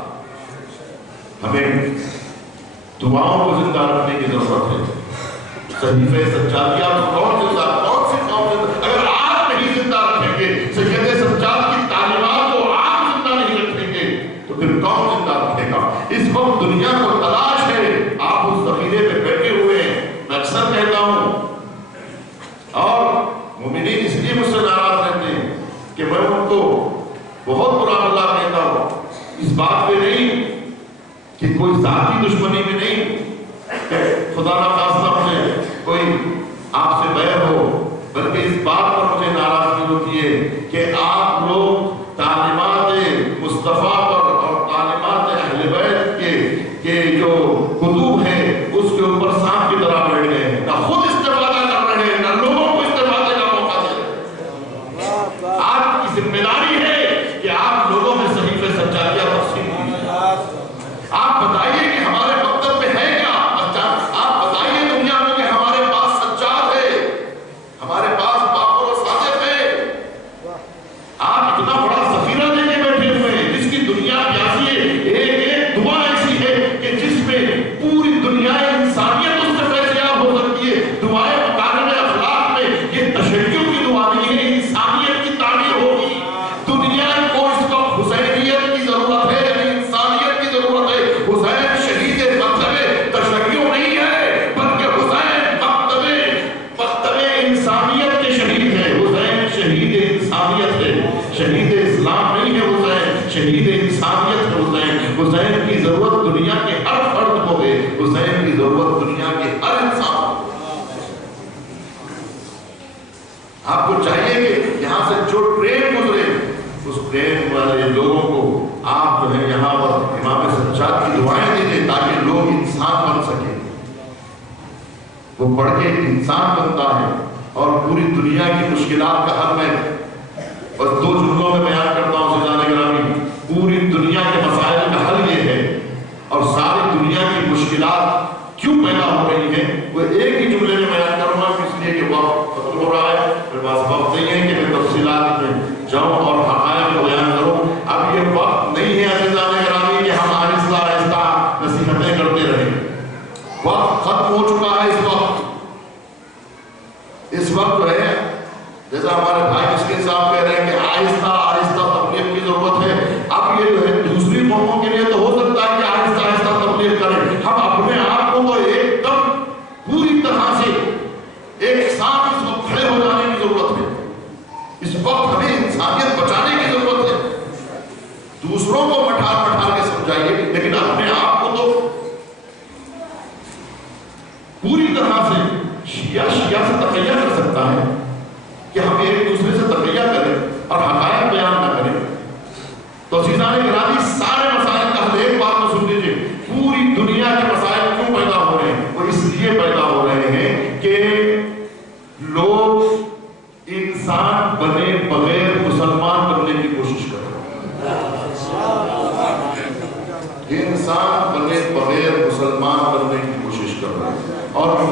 ہمیں دعاؤں کو زندہ رکھنے کی ضرورت ہے۔ صحیفہ سجادیہ کون زندہ، کون سی قوم زندہ؟ اگر آپ نہیں زندہ رکھیں گے، سید سجاد کی تعلیمات کو آپ زندہ نہیں رکھیں گے تو پھر کون زندہ رکھے گا؟ اس وقت دنیا کو تلاش ہے، آپ اس ذخیرے پہ بیٹھے ہوئے ہیں۔ میں اکثر کہتا ہوں اور مومنین اس لیے مجھ سے ناراض رہتے ہیں کہ میں ان کو بہت برا بھلا کہتا ہوں، اس بات پہ نہیں کہ کوئی ذاتی دشمنی میں نہیں کہ خدا نہ خواستہ مجھے کوئی آپ سے بیر ہو، بلکہ اس بات پر مجھے ناراضگی ہوتی ہے کہ آپ لوگ تعلیمات مصطفیٰ پر اور تعلیمات اہل بیت کے جو کتب ہیں اس کے اوپر سانپ کی طرح بیٹھ گئے ہیں، نہ خود استفادہ کر رہے ہیں نہ لوگوں کو استفادے کا موقع دے رہے ہیں۔ آپ کی ذمہ داری ہے کہ آپ لوگوں میں صحیفہ سجادیہ تقسیم کیجیے۔ آپ بتائیے کہ ہمارے مکتب میں ہے کیا؟ آپ بتائیے دنیا میں کہ ہمارے پاس سجاد ہے، ہمارے پاس باقر و صادق ہے۔ آپ اتنا بڑا ذخیرہ لے کے بیٹھے ہوئے ہیں جس کی دنیا پیاسی ہے۔ ایک دعا ایسی ہے کہ جس میں پوری دنیا انسانیت اس سے فیضیاب ہو سکتی ہے۔ دعائیں مکارم اخلاق میں یہ تشیع کی دعا نہیں ہے، انسانیت کی تعمیر ہوگی۔ دنیا کو اس وقت حسینیت کی ضرورت ہے، یعنی انسانیت کی ضرورت ہے۔ حسین شہید مکتب تشیع نہیں ہے بلکہ حسین مکتب انسانیت کے شہید ہے۔ حسین شہید انسانیت ہے، شہید اسلام نہیں ہے حسین، شہید انسانیت ہے حسین۔ حسین کی ضرورت دنیا کے ہر فرد کو ہے، حسین کی ضرورت دنیا کے ہر انسان کو۔ آپ کو چاہیے کہ یہاں سے جو ٹرین گزرے اس ٹرین والے لوگوں کو آپ جو ہے یہاں پر امام سجاد کی دعائیں دیجیے تاکہ لوگ انسان بن سکیں۔ وہ پڑھ کے انسان بنتا ہے اور پوری دنیا کی مشکلات کا حل میں بس دو جملوں میں بیان کرتا ہوں عزیزان گرامی۔ پوری دنیا کے مسائل کا حل یہ ہے اور ساری دنیا کی مشکلات کیوں پیدا ہو رہی ہیں وہ ایک ہی جملے میں بیان کروں گا، اس لیے کہ وقت ختم ہو رہا ہے، میرے پاس وقت نہیں ہے کہ میں تفصیلات میں جاؤں اور حقائق کو بیان کروں۔ اب یہ وقت نہیں ہے عزیزان گرامی کہ ہم آہستہ آہستہ نصیحتیں کرتے رہیں۔ وقت ختم ہو چکا ہے۔ اس وقت جو ہے جیسا ہمارے بھائی مسکین صاحب کہہ رہے ہیں کہ آہستہ آہستہ تبلیغ کی ضرورت ہے۔ اب یہ جو ہے دوسری قوموں کے لیے تو ہو سکتا ہے کہ آہستہ آہستہ تبلیغ کریں، ہم اپنے آپ کو تو ایک دم پوری طرح سے ایک ساتھ اس وقت کھڑے ہو جانے کی ضرورت ہے۔ اس وقت ہمیں انسانیت بچانے کی ضرورت ہے۔ دوسروں کو مٹھار کے سمجھائیے لیکن اپنے آپ کو تو پوری طرح سے شیعہ سے تقیہ کر سکتا ہے کہ ہم ایک دوسرے سے تقیہ کریں اور حقائق بیان نہ کریں۔ تو عزیزان گرامی، سارے مسائل کا حل ایک بات کو سن لیجیے۔ پوری دنیا کے مسائل کیوں پیدا ہو رہے ہیں؟ وہ اس لیے پیدا ہو رہے ہیں کہ لوگ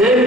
1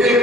1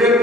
1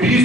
20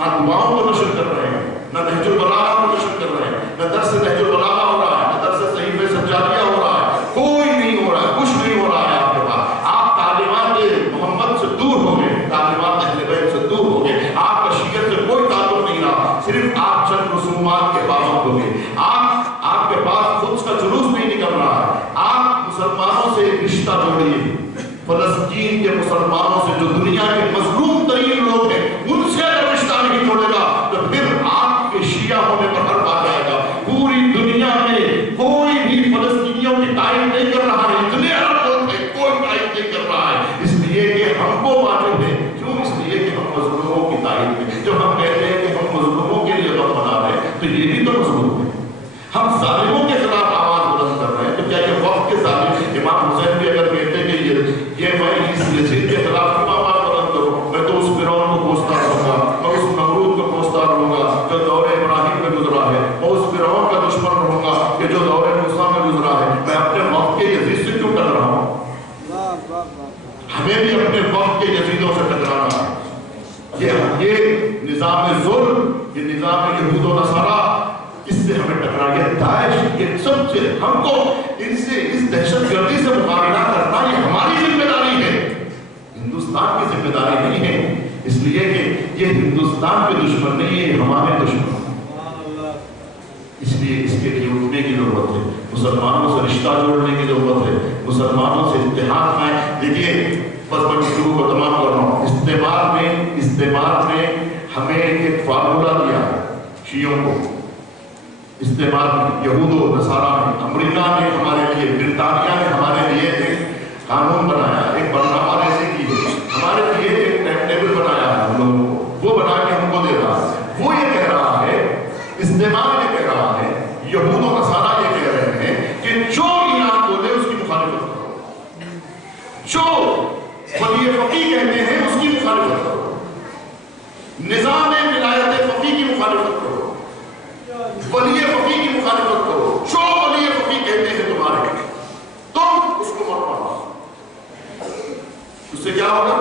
نہ دعاؤں کو نشر کر رہے ہیں، نہ نہج البلاغہ کو نشر کر رہے ہیں، نہ درس نہج البلاغہ ہو رہا ہے، نہ درس صحیفہ سجادیہ ہو رہا ہے، کوئی نہیں ہو رہا ہے، کچھ نہیں ہو رہا ہے آپ کے پاس۔ آپ تعلیمات محمد سے دور ہو گئے، تعلیمات اہل بیت سے دور ہو گئے، آپ کا شیعت سے کوئی تعلق نہیں رہا، صرف آپ چند رسومات کے پابند ہو گئے، آپ کے پاس خود کا جلوس نہیں نکل رہا ہے۔ آپ مسلمانوں سے ایک رشتہ جوڑیے، فلسطین کے مسلمانوں سے جو دنیا کے مظلوم ترین لوگ ہیں ان سے اگر رشتہ نہیں جوڑے گا تو پھر آپ کے شیعہ ہونے پر حرف آ جائے گا۔ پوری دنیا میں کوئی بھی فلسطینیوں کی تعریف نہیں کر رہا ہے، اتنے عرب لوگ ہیں، کوئی تعریف نہیں کر رہا ہے، اس لیے کہ ہم کو واجب ہے۔ کیوں؟ اس لیے کہ ہم مظلوموں کی تعریف میں جب ہم کہتے ہیں کہ ہم مظلوموں کے لیے غم منا رہے ہیں تو یہ بھی تو مظلوم ہے، ہم ظالموں کے خلاف آواز بلند کر رہے ہیں۔ تو کیا کہ وقت کے ظالم امام حسین بھی اگر کہتے ہیں کہ یہ میں اس یزید کے خلاف کیوں آواز بلند کروں، میں تو اس فرعون کو کوستا رہوں گا، میں اس نمرود کو کوستا رہوں گا جو دور ابراہیم میں گزرا ہے، میں اس فرعون کا دشمن رہوں گا کہ جو دور موسیٰ میں گزرا ہے، میں اپنے وقت کے یزید سے کیوں ٹکرا رہا ہوں؟ ہمیں بھی اپنے وقت کے یزیدوں سے ٹکرانا ہے۔ یہ نظام ظلم، یہ نظام یہود و نصارہ، اس سے ہمیں ٹکرا گیا۔ داعش، یہ سب سے ہم کو ان سے اس دہشت گردی سے مقابلہ کرنا یہ ہماری ذمہ داری ہے، ہندوستان کی ذمہ داری نہیں ہے، اس لیے کہ یہ ہندوستان کے دشمن نہیں، یہ ہمارے دشمن، اس لیے اس کے لیے اٹھنے کی ضرورت ہے، مسلمانوں سے رشتہ جوڑنے کی ضرورت ہے، مسلمانوں سے اتحاد میں۔ دیکھیے بس میں گفتگو کو تمام کر رہا ہوں۔ استعمار نے ہمیں ایک فارمولا دیا ہے شیعوں کو، استعمار میں، یہود و نصارہ میں، امریکہ نے ہمارے لیے، برطانیہ نے ہمارے لیے ایک قانون بنایا، ایک برنامہ ریزی کی ہے، ہمارے لیے ایک ٹائم ٹیبل بنایا ہے ہم لوگوں کو، وہ بنا کے ہم کو دے رہا ہے۔ وہ یہ کہہ رہا ہے، استعمار یہ کہہ رہا ہے، یہود و نصارہ یہ کہہ رہے ہیں کہ جو ایران بولے اس کی مخالفت کرو، جو ولی فقیہ کہتے ہیں اس کی مخالفت کرو، نظام ولایت فقیہ کی مخالفت کرو، ولی فقیہ کی مخالفت کرو، جو ولی فقیہ کہتے ہیں تمہارے، تم اس کو مت مانو۔ اس سے کیا ہوگا؟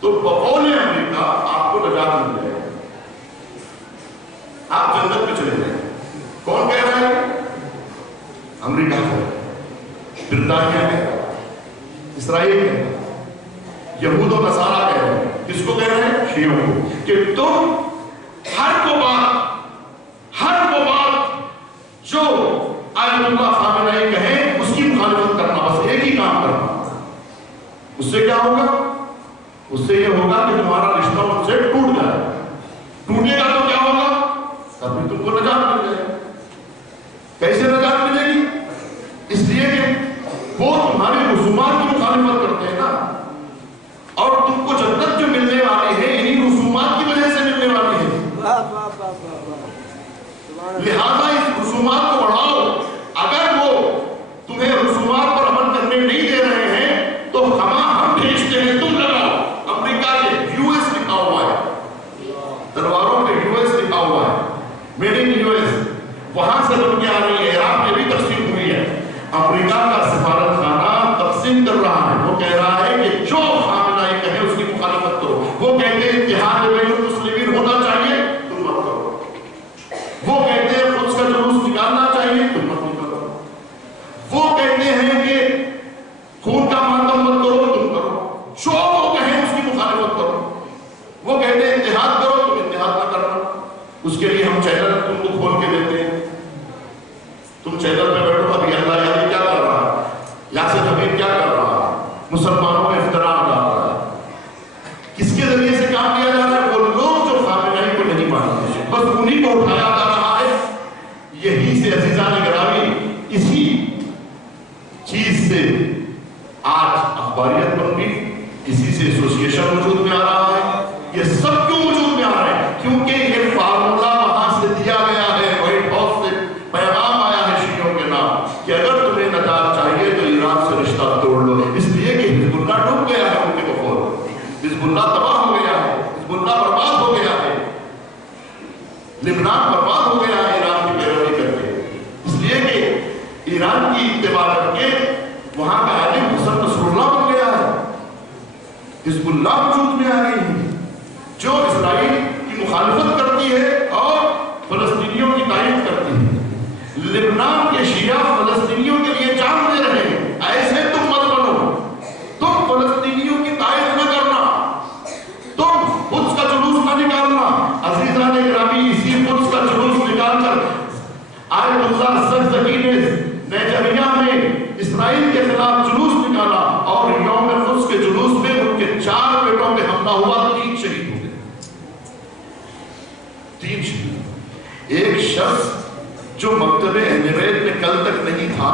تو بقول امریکہ آپ کو نجات مل جائے گا، آپ جنت میں چلے جائیں۔ کون کہہ رہا ہے؟ امریکہ کہہ رہا ہے، برطانیہ کہہ رہا ہے، اسرائیل کہہ رہا ہے، یہود و نصارہ کہہ رہے ہیں۔ کس کو کہہ رہے ہیں؟ شیعوں کو، کہ تم ہر وہ بات جو آیت اللہ خامنہئی کہیں اس کی مخالفت کرنا، بس ایک ہی کام کرنا۔ اس سے کیا ہوگا؟ اس سے یہ ہوگا کہ تمہارا رشتہ ان سے ٹوٹ جائے، ٹوٹے گا تو کیا ہوگا؟ تبھی تم کو نجات مل جائے گا۔ کیسے نجات ملے گی؟ اس لیے کہ وہ تمہاری رسومات کی مخالفت کرتے ہیں نا، اور تم کو جنت جو ملنے والی ہے انہی رسومات کی وجہ سے ملنے والی ہے، لہذا اس رسومات کو بڑھاؤ۔ اگر وہ تمہیں رسومات پر عمل کرنے نہیں دے رہے ہیں تو ہم بھیجتے ہیں، تم لگاؤ۔ امریکہ کے یو ایس لکھا ہوا ہے، تلواروں پہ یو ایس لکھا ہوا ہے، میڈ ان یو ایس، وہاں سے بن کے آ رہی ہے، عراق میں بھی تقسیم ہوئی ہے۔ امریکہ کا سفارت خانہ تقسیم کر رہا ہے، وہ کہہ رہا ہے کہ جو خامنہئی کہے اس کی مخالفت کرو۔ وہ کہتے ہیں اتحاد بین المسلمین ہونا چاہیے، تم مت کرو۔ وہ کہتے ہیں خود کا جلوس نکالنا چاہیے، تم مت نکالو۔ وہ کہتے ہیں کہ خون کا ماتم مت کرو، تم کرو۔ جو وہ کہیں اس کی مخالفت کرو۔ وہ کہتے ہیں اتحاد کرو، تم اتحاد نہ کرنا۔ اس کے لیے ہم چینل تم کو کھول کے دیتے ہیں، تم چینل پہ بیٹھو، ابھی اللہ یادی کیا کر رہا ہے، یاسر حبیب کیا کر رہا ہے، مسلمانوں میں احترام ڈال رہا ہے۔ کس کے ذریعے سے کام کیا جا رہا ہے؟ وہ لوگ جو خامنہئی کو نہیں مانتے، بس انہی کو اٹھایا جا رہا ہے۔ یہی سے عزیزان گرامی، اسی چیز سے آج اخباریت بن گئی، اسی سے ایسوسیشن وجود میں آ رہا ہے۔ یہ سب کیوں وجود میں آ رہا ہے؟ کیونکہ یہ فارمولا وہاں سے دیا گیا ہے، وائٹ ہاؤس سے پیغام آیا ہے شیعوں کے نام کہ اگر تمہیں نجات چاہیے تو ایران سے رشتہ توڑ لو۔ اس لیے کہ حزب اللہ ڈوب گیا ہے ان کے بقول، حزب اللہ تباہ ہو گیا ہے، حزب اللہ برباد ہو گیا ہے، لبنان برباد ہو گیا ہے ایران کی پیروی کر کے۔ اس لیے کہ ایران کی اتباع کر کے وہاں کا عالم حسن نصر اللہ بن گیا ہے، حزب اللہ وجود میں آ گئی ہے۔ جو اسرائیل آیت اللہ زکزکی نے نیجریہ میں اسرائیل کے خلاف جلوس نکالا اور یوم قدس کے جلوس میں ان کے 4 بیٹوں پہ حملہ ہوا، 3 شہید ہو گئے، 3 شہید۔ ایک شخص جو مکتب اہل بیت میں کل تک نہیں تھا،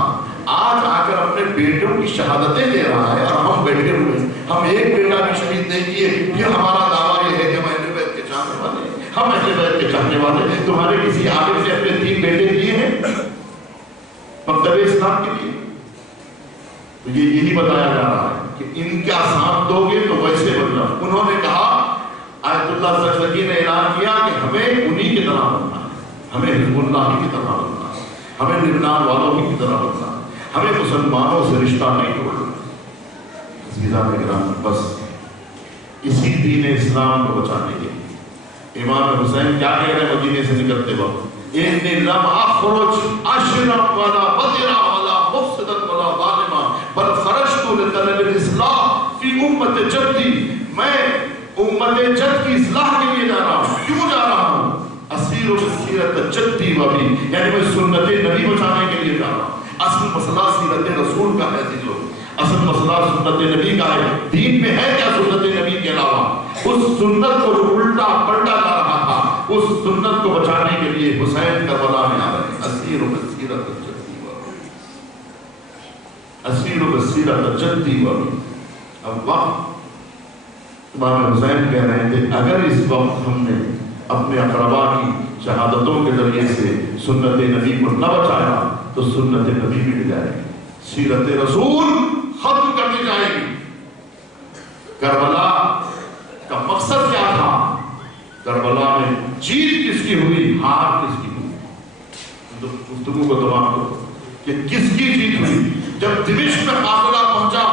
آج آ کر اپنے بیٹوں کی شہادتیں دے رہا ہے، اور ہم بیٹھے ہوئے ہم ایک بیٹا بھی شہید نہیں کیے، پھر ہمارا دعویٰ یہ ہے کہ ہم اہل بیت کے چاہنے والے ہیں، ہم اہل بیت کے چاہنے والے ہیں۔ تمہارے کسی عالم سے اپنے 3 بیٹے دیے ہیں مکتب اسلام کے لیے؟ تو یہی بتایا جا رہا ہے کہ ان کا ساتھ دو گے تو ویسے بننا۔ انہوں نے کہا، آیت اللہ زکزکی نے اعلان کیا کہ ہمیں انہی کی طرح بننا ہے، ہمیں حزب اللہ کی طرح بننا ہے، ہمیں لبنان والوں کی طرح بننا ہے، ہمیں مسلمانوں سے رشتہ نہیں توڑنا۔ عزیزان کرام، بس اسی دین اسلام کو بچانے کے لیے امام حسین کیا کہہ رہے ہیں مدینے سے نکلتے وقت؟ انی لم اخرج اشرا ولا بدرا ولا مفسدا ولا ظالما بل خرجت لطلب الاصلاح فی امت جدی، میں امت جد کی اصلاح کے لیے جا رہا ہوں۔ کیوں جا رہا ہوں؟ اسیر سیرت جدی وبی، یعنی میں سنت نبی بچانے کے لیے جا رہا ہوں۔ اصل مسئلہ سیرت رسول کا ہے عزیزو، اصل مسئلہ سنت نبی کا ہے۔ دین میں ہے کیا سنت نبی کے علاوہ؟ اس سنت کو جو الٹا پلٹا جا رہا تھا، اس سنت کو بچانے کے لیے حسین کربلا میں آ رہے ہیں۔ اسیر بصیرت جدی وبی، اسیر بصیرت جدی وبی۔ اب وقت امام حسین کہہ رہے تھے اگر اس وقت ہم نے اپنے اقربا کی شہادتوں کے ذریعے سے سنت نبی کو نہ بچایا تو سنت نبی مٹ جائے گی، سیرت رسول ختم کر دی جائے گی۔ کربلا کا مقصد کیا تھا؟ کربلا میں جیت کس کی ہوئی، ہار کس کی ہوئی؟ گفتگو کو تمام کرو کہ کس کی جیت ہوئی؟ جب دمشق میں قافلہ پہنچا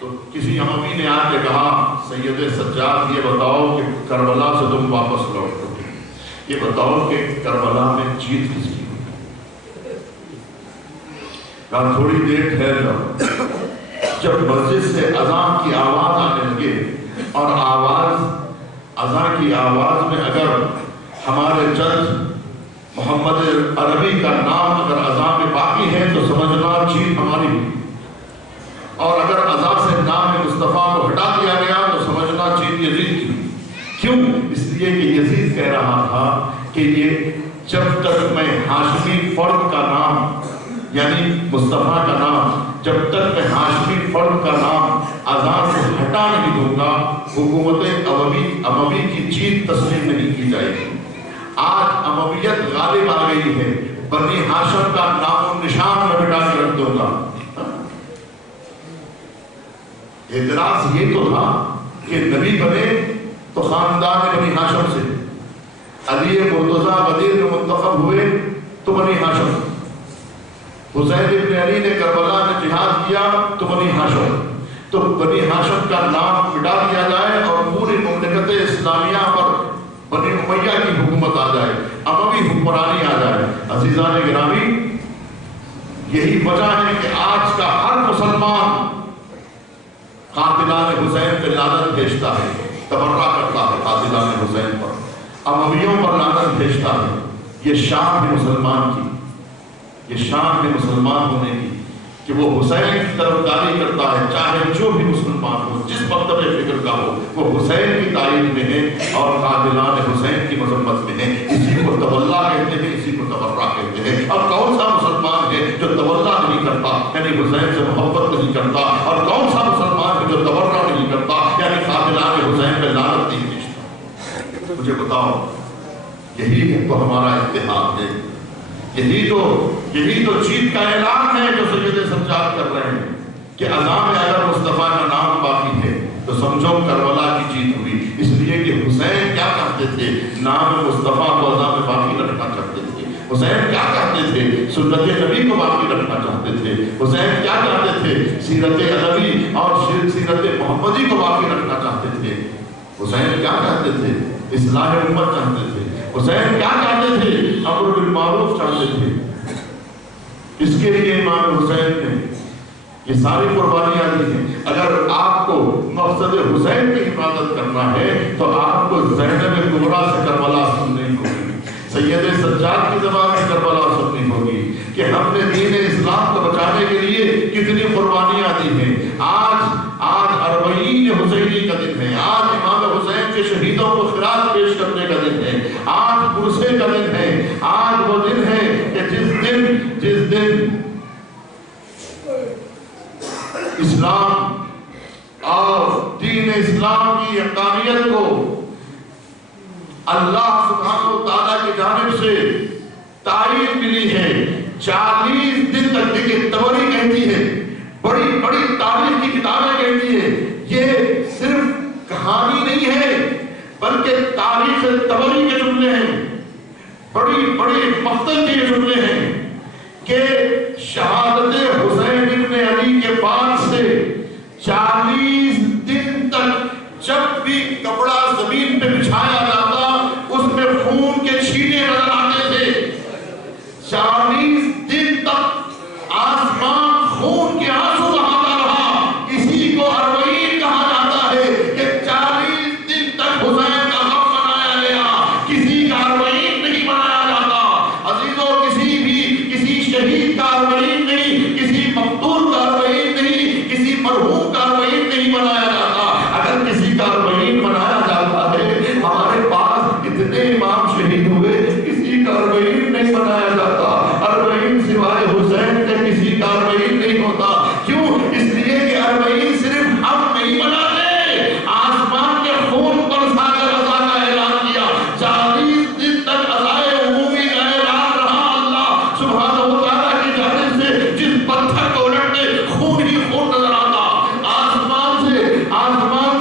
تو کسی اموی نے آ کے کہا، سید سجاد یہ بتاؤ کہ کربلا سے تم واپس لوٹو گے، یہ بتاؤ کہ کربلا میں جیت کس کی ہوئی؟ کہا تھوڑی دیر ٹھہر جاؤ۔ جب مسجد سے اذان کی آواز آنے لگے، اور اذان کی آواز میں اگر ہمارے جد محمد عربی کا نام اگر اذان میں باقی ہے تو سمجھنا جیت ہماری ہوئی، اور اگر اذان سے نام مصطفیٰ کو ہٹا دیا گیا تو سمجھنا جیت یزید کی ہوئی۔ کیوں؟ اس لیے کہ یزید کہہ رہا تھا کہ یہ جب تک میں ہاشمی فرد کا نام یعنی مصطفیٰ کا نام، جب تک میں ہاشمی فرد کا نام اذان سے ہٹا نہیں دوں گا، حکومت اموی کی جیت تسلیم نہیں کی جائے گی۔ آج امویت غالب آ گئی ہے، بنی ہاشم کا نام و نشان میں مٹا کے رکھ دوں گا۔ اعتراض یہ تو تھا کہ نبی بنے تو خاندان بنی ہاشم سے، علی مرتضیٰ غدیر میں منتخب ہوئے تو بنی ہاشم، حسین ابن علی نے کربلا میں جہاد کیا تو بنی ہاشم، تو بنی ہاشم کا نام مٹا دیا جائے اور پوری مملکت اسلامیہ پر بنی امیہ کی حکومت آ جائے، اموی حکمرانی آ جائے۔ عزیزان گرامی، یہی وجہ ہے کہ آج کا ہر مسلمان قاتلان حسین پہ لعنت بھیجتا ہے، تبرہ کرتا ہے قاتلان حسین پر، امویوں پر لعنت بھیجتا ہے۔ یہ شان ہے مسلمان کی، یہ شان ہے مسلمان ہونے کی کہ وہ حسین کی طرفداری کرتا ہے، چاہے جو بھی مسلمان ہو، جس مکتب فکر کا ہو، وہ حسین کی تائید میں ہے اور قاتلان حسین کی مذمت میں ہے۔ اسی کو تولا کہتے ہیں، اسی کو تبرہ کہتے ہیں۔ اور کون سا مسلمان ہے جو تولا نہیں کرتا یعنی حسین سے محبت نہیں کرتا، اور کون سا مسلمان ہے جو تبرہ نہیں کرتا یعنی قاتلان حسین پہ لعنت نہیں بھیجتا؟ مجھے بتاؤ، یہی تو ہمارا اتحاد ہے، یہی تو جیت کا اعلان ہے جو سید سجاد کر رہے ہیں کہ اذان میں اگر مصطفیٰ کا نام باقی ہے تو سمجھو کربلا کی جیت ہوئی۔ اس لیے کہ حسین کیا کہتے تھے؟ نام مصطفیٰ کو اذان میں باقی رکھنا چاہتے تھے۔ حسین کیا کہتے تھے؟ سنت نبی کو باقی رکھنا چاہتے تھے۔ حسین کیا کہتے تھے؟ سیرت عربی اور سیرت محمدی کو باقی رکھنا چاہتے تھے۔ حسین کیا کہتے تھے؟ اصلاح امت چاہتے تھے۔ حسین کیا چاہتے تھے؟ امر بالمعروف چاہتے تھے۔ اس کے لیے امام حسین نے یہ ساری قربانیاں دی ہیں۔ اگر آپ کو مقصد حسین کی حفاظت کرنا ہے تو آپ کو زینب کبریٰ سے کربلا سننے کو ملی، سید سید سجاد کی زبان سے کربلا سننی ہوگی کہ ہم نے دین اسلام کو بچانے کے لیے کتنی قربانیاں دی ہیں. آج اربعین حسینی کا دن ہے. آج امام حسین کے شہیدوں کو خراج پیش کرنے کا دن ہے. آج عرصے کا دن ہے. آج وہ دن ہے کہ جس دن اسلام اور دین اسلام کی حقانیت کو اللہ سبحانہ و تعالیٰ کی جانب سے تائید ملی ہے. 40 دن تک دیکھیں تبری کہتی ہے, بڑی بڑی تاریخ کی کتابیں کہتی ہیں, یہ صرف کہانی نہیں ہے بلکہ تاریخ تبری کے جملے ہیں, بڑی بڑی مقتل کے جملے ہیں کہ شہادت حسین ابن علی کے بعد سے 40 دن تک جب بھی کپڑا زمین پہ بچھایا جاتا اس میں خون کے چھیٹے نظر آتے تھے. 40 دن تک آسمان خون کے آنسو بہاتا رہا. اسی کو اربعین کہا جاتا ہے کہ 40 دن تک حسین کا غم منایا گیا. کسی کا اربعین نہیں منایا جاتا عزیزوں, کسی شہید کا اربعین نہیں, کسی مقتول کا اربعین نہیں, کسی مرحوم کا اربعین نہیں منایا جاتا. اگر کسی کا اربعین منایا جاتا ہے, ہمارے پاس اتنے امام شہید ہوئے, کسی کا اربعین نہیں منایا جاتا. اربعین سوائے حسین کے کسی کا اربعین نہیں ہوتا. کیوں؟ اس لیے کہ اربعین صرف ہم نہیں مناتے, آسمان کے خون پر ساگر رضا کا اعلان کیا. 40 دن تک عزائے عمومی کا اعلان رہا. اللہ سبحانہ و تعالیٰ کی جانب سے جس پتھر کو الٹتے خون ہی خون نظر آتا, آسمان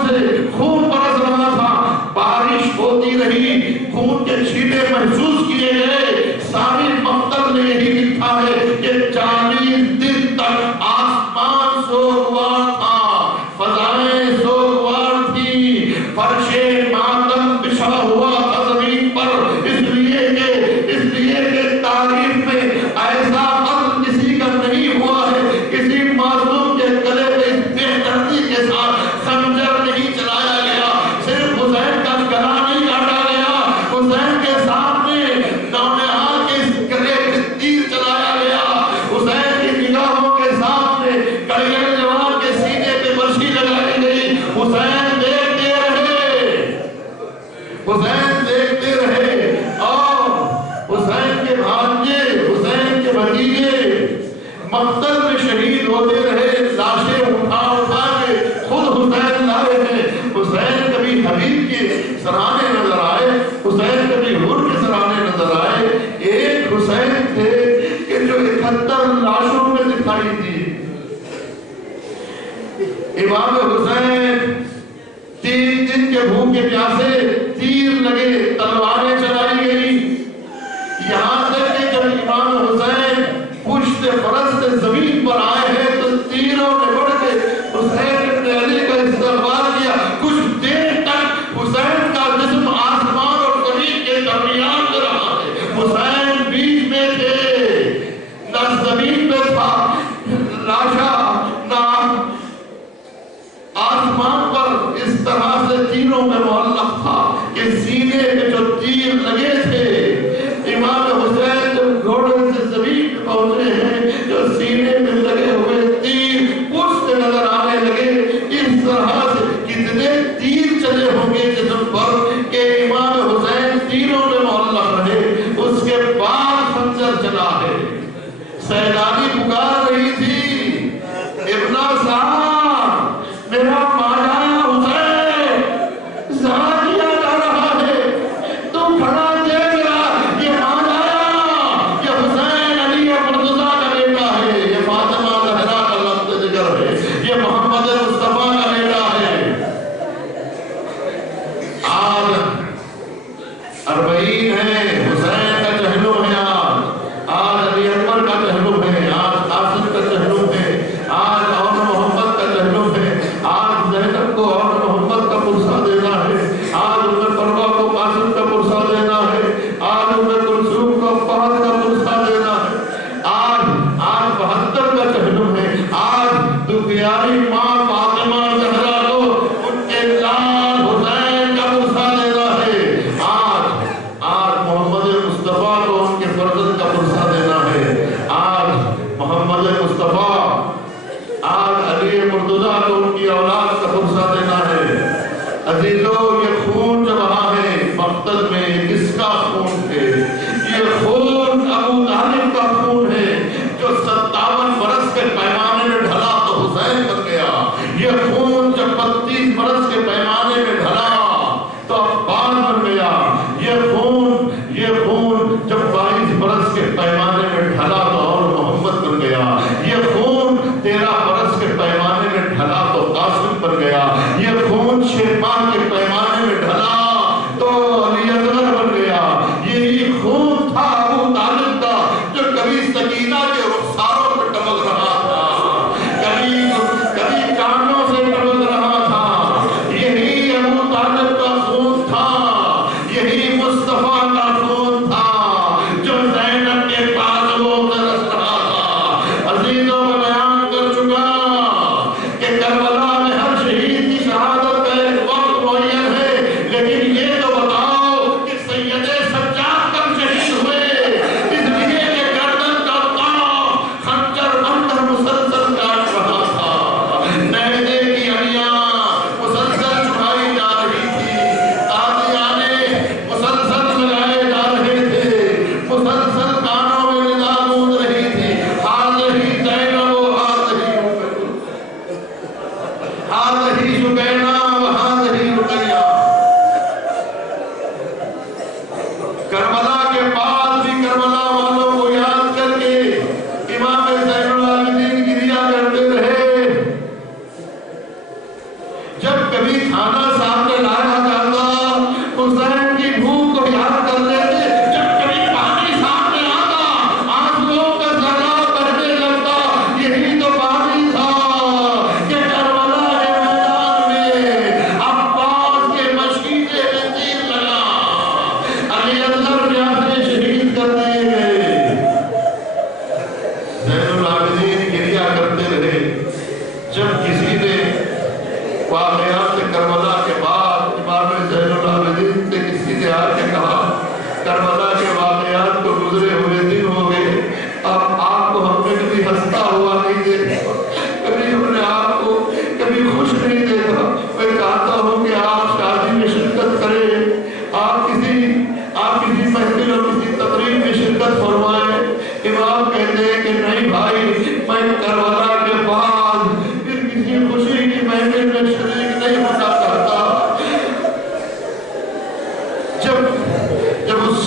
سے خون برس رہا تھا. بارش ہوتی رہی, خون کے چھیٹے محسوس کیے گئے. ساری مقتل نے یہی لکھا ہے کہ 40 دن تک آسمان سوگوار تھا, فضائیں سوگوار تھی, فرش ماتم بچھا ہوا تھا زمین پر. اس لیے کہ تاریخ میں ایسا قتل کسی کا نہیں ہوا ہے. کسی معصوم کے گلے پہ اس بے دردی کے ساتھ خنجر نہیں چلایا گیا. صرف حسین کا گلا نہیں کاٹا گیا, حسین کے سامنے نونہا کے گلے پہ تیر چلایا گیا. حسین کی نگاہوں کے سامنے کڑیل جوان کے سینے پہ برشی لگائی گئی. حسین دیکھتے رہے اور حسین کے بھانجے, حسین کے بھتیجے مقتل میں شہید ہوتے رہے. لاشیں اٹھا کے خود حسین لائے ہیں. حسین کبھی حبیب کے سرانے نظر آئے, حسین کبھی حور کے سرانے نظر آئے. ایک حسین تھے کہ جو 71 لاشوں میں دکھائی دی. امام حسین 3 دن کے بھوکے پیاسے, تیر لگے, تلواریں چلائی گئی. یہاں تک کہ جب امام حسین پشت فرس سے زمین پر آئے ہیں تو تیروں نے بڑھ کے حسین ابن علی کا استقبال کیا. کچھ دیر تک حسین کا جسم آسمان اور زمین کے درمیان میں رہا ہے. حسین بیچ میں تھے, نہ زمین پہ تھا لاشا نہ آسمان پر. اس طرح سے تیروں میں معلق تھا کہ سینے میں جو تیر لگے تھے, امام حسین جب گھوڑے سے زمین پہ پہنچے ہیں, جو سینے میں لگے ہوئے تیر اس سے نظر آنے لگے. اس طرح سے کتنے تیر چلے ہوں گے جسم پر کہ امام حسین تیروں میں معلق رہے. اس کے بعد خنجر چلا ہے. سیدانی پکار رہی تھی, ابن صاحب میرا ماجا حسین ذرا کیا جا رہا ہے, تم کھڑا دیکھ رہا, یہ ماجا, یہ حسین علی مرتضیٰ کا بیٹا ہے, یہ فاطمہ زہرا کا لفظ ذکر ہے, یہ محمد مصطفیٰ کا بیٹا ہے. آج 40 ہے, حسین کا چہلو ہے. آج علی اکبر کا چہلو ہے, آج قاسم کا چہلو ہے, آج اور محمد کا چہلو ہے. آج زینب کو اور محمد کا پرسہ دینا ہے, آج عمر فروا کو قاسم کا پرسہ دینا ہے, آج عمر کلثوم کو فہد کا پرسہ دینا ہے. آج 72 کا چہلو ہے. آج دکھیاری ماں فاطمہ زہرا کو ان کے لال حسین کا پرسہ دینا ہے. آج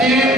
3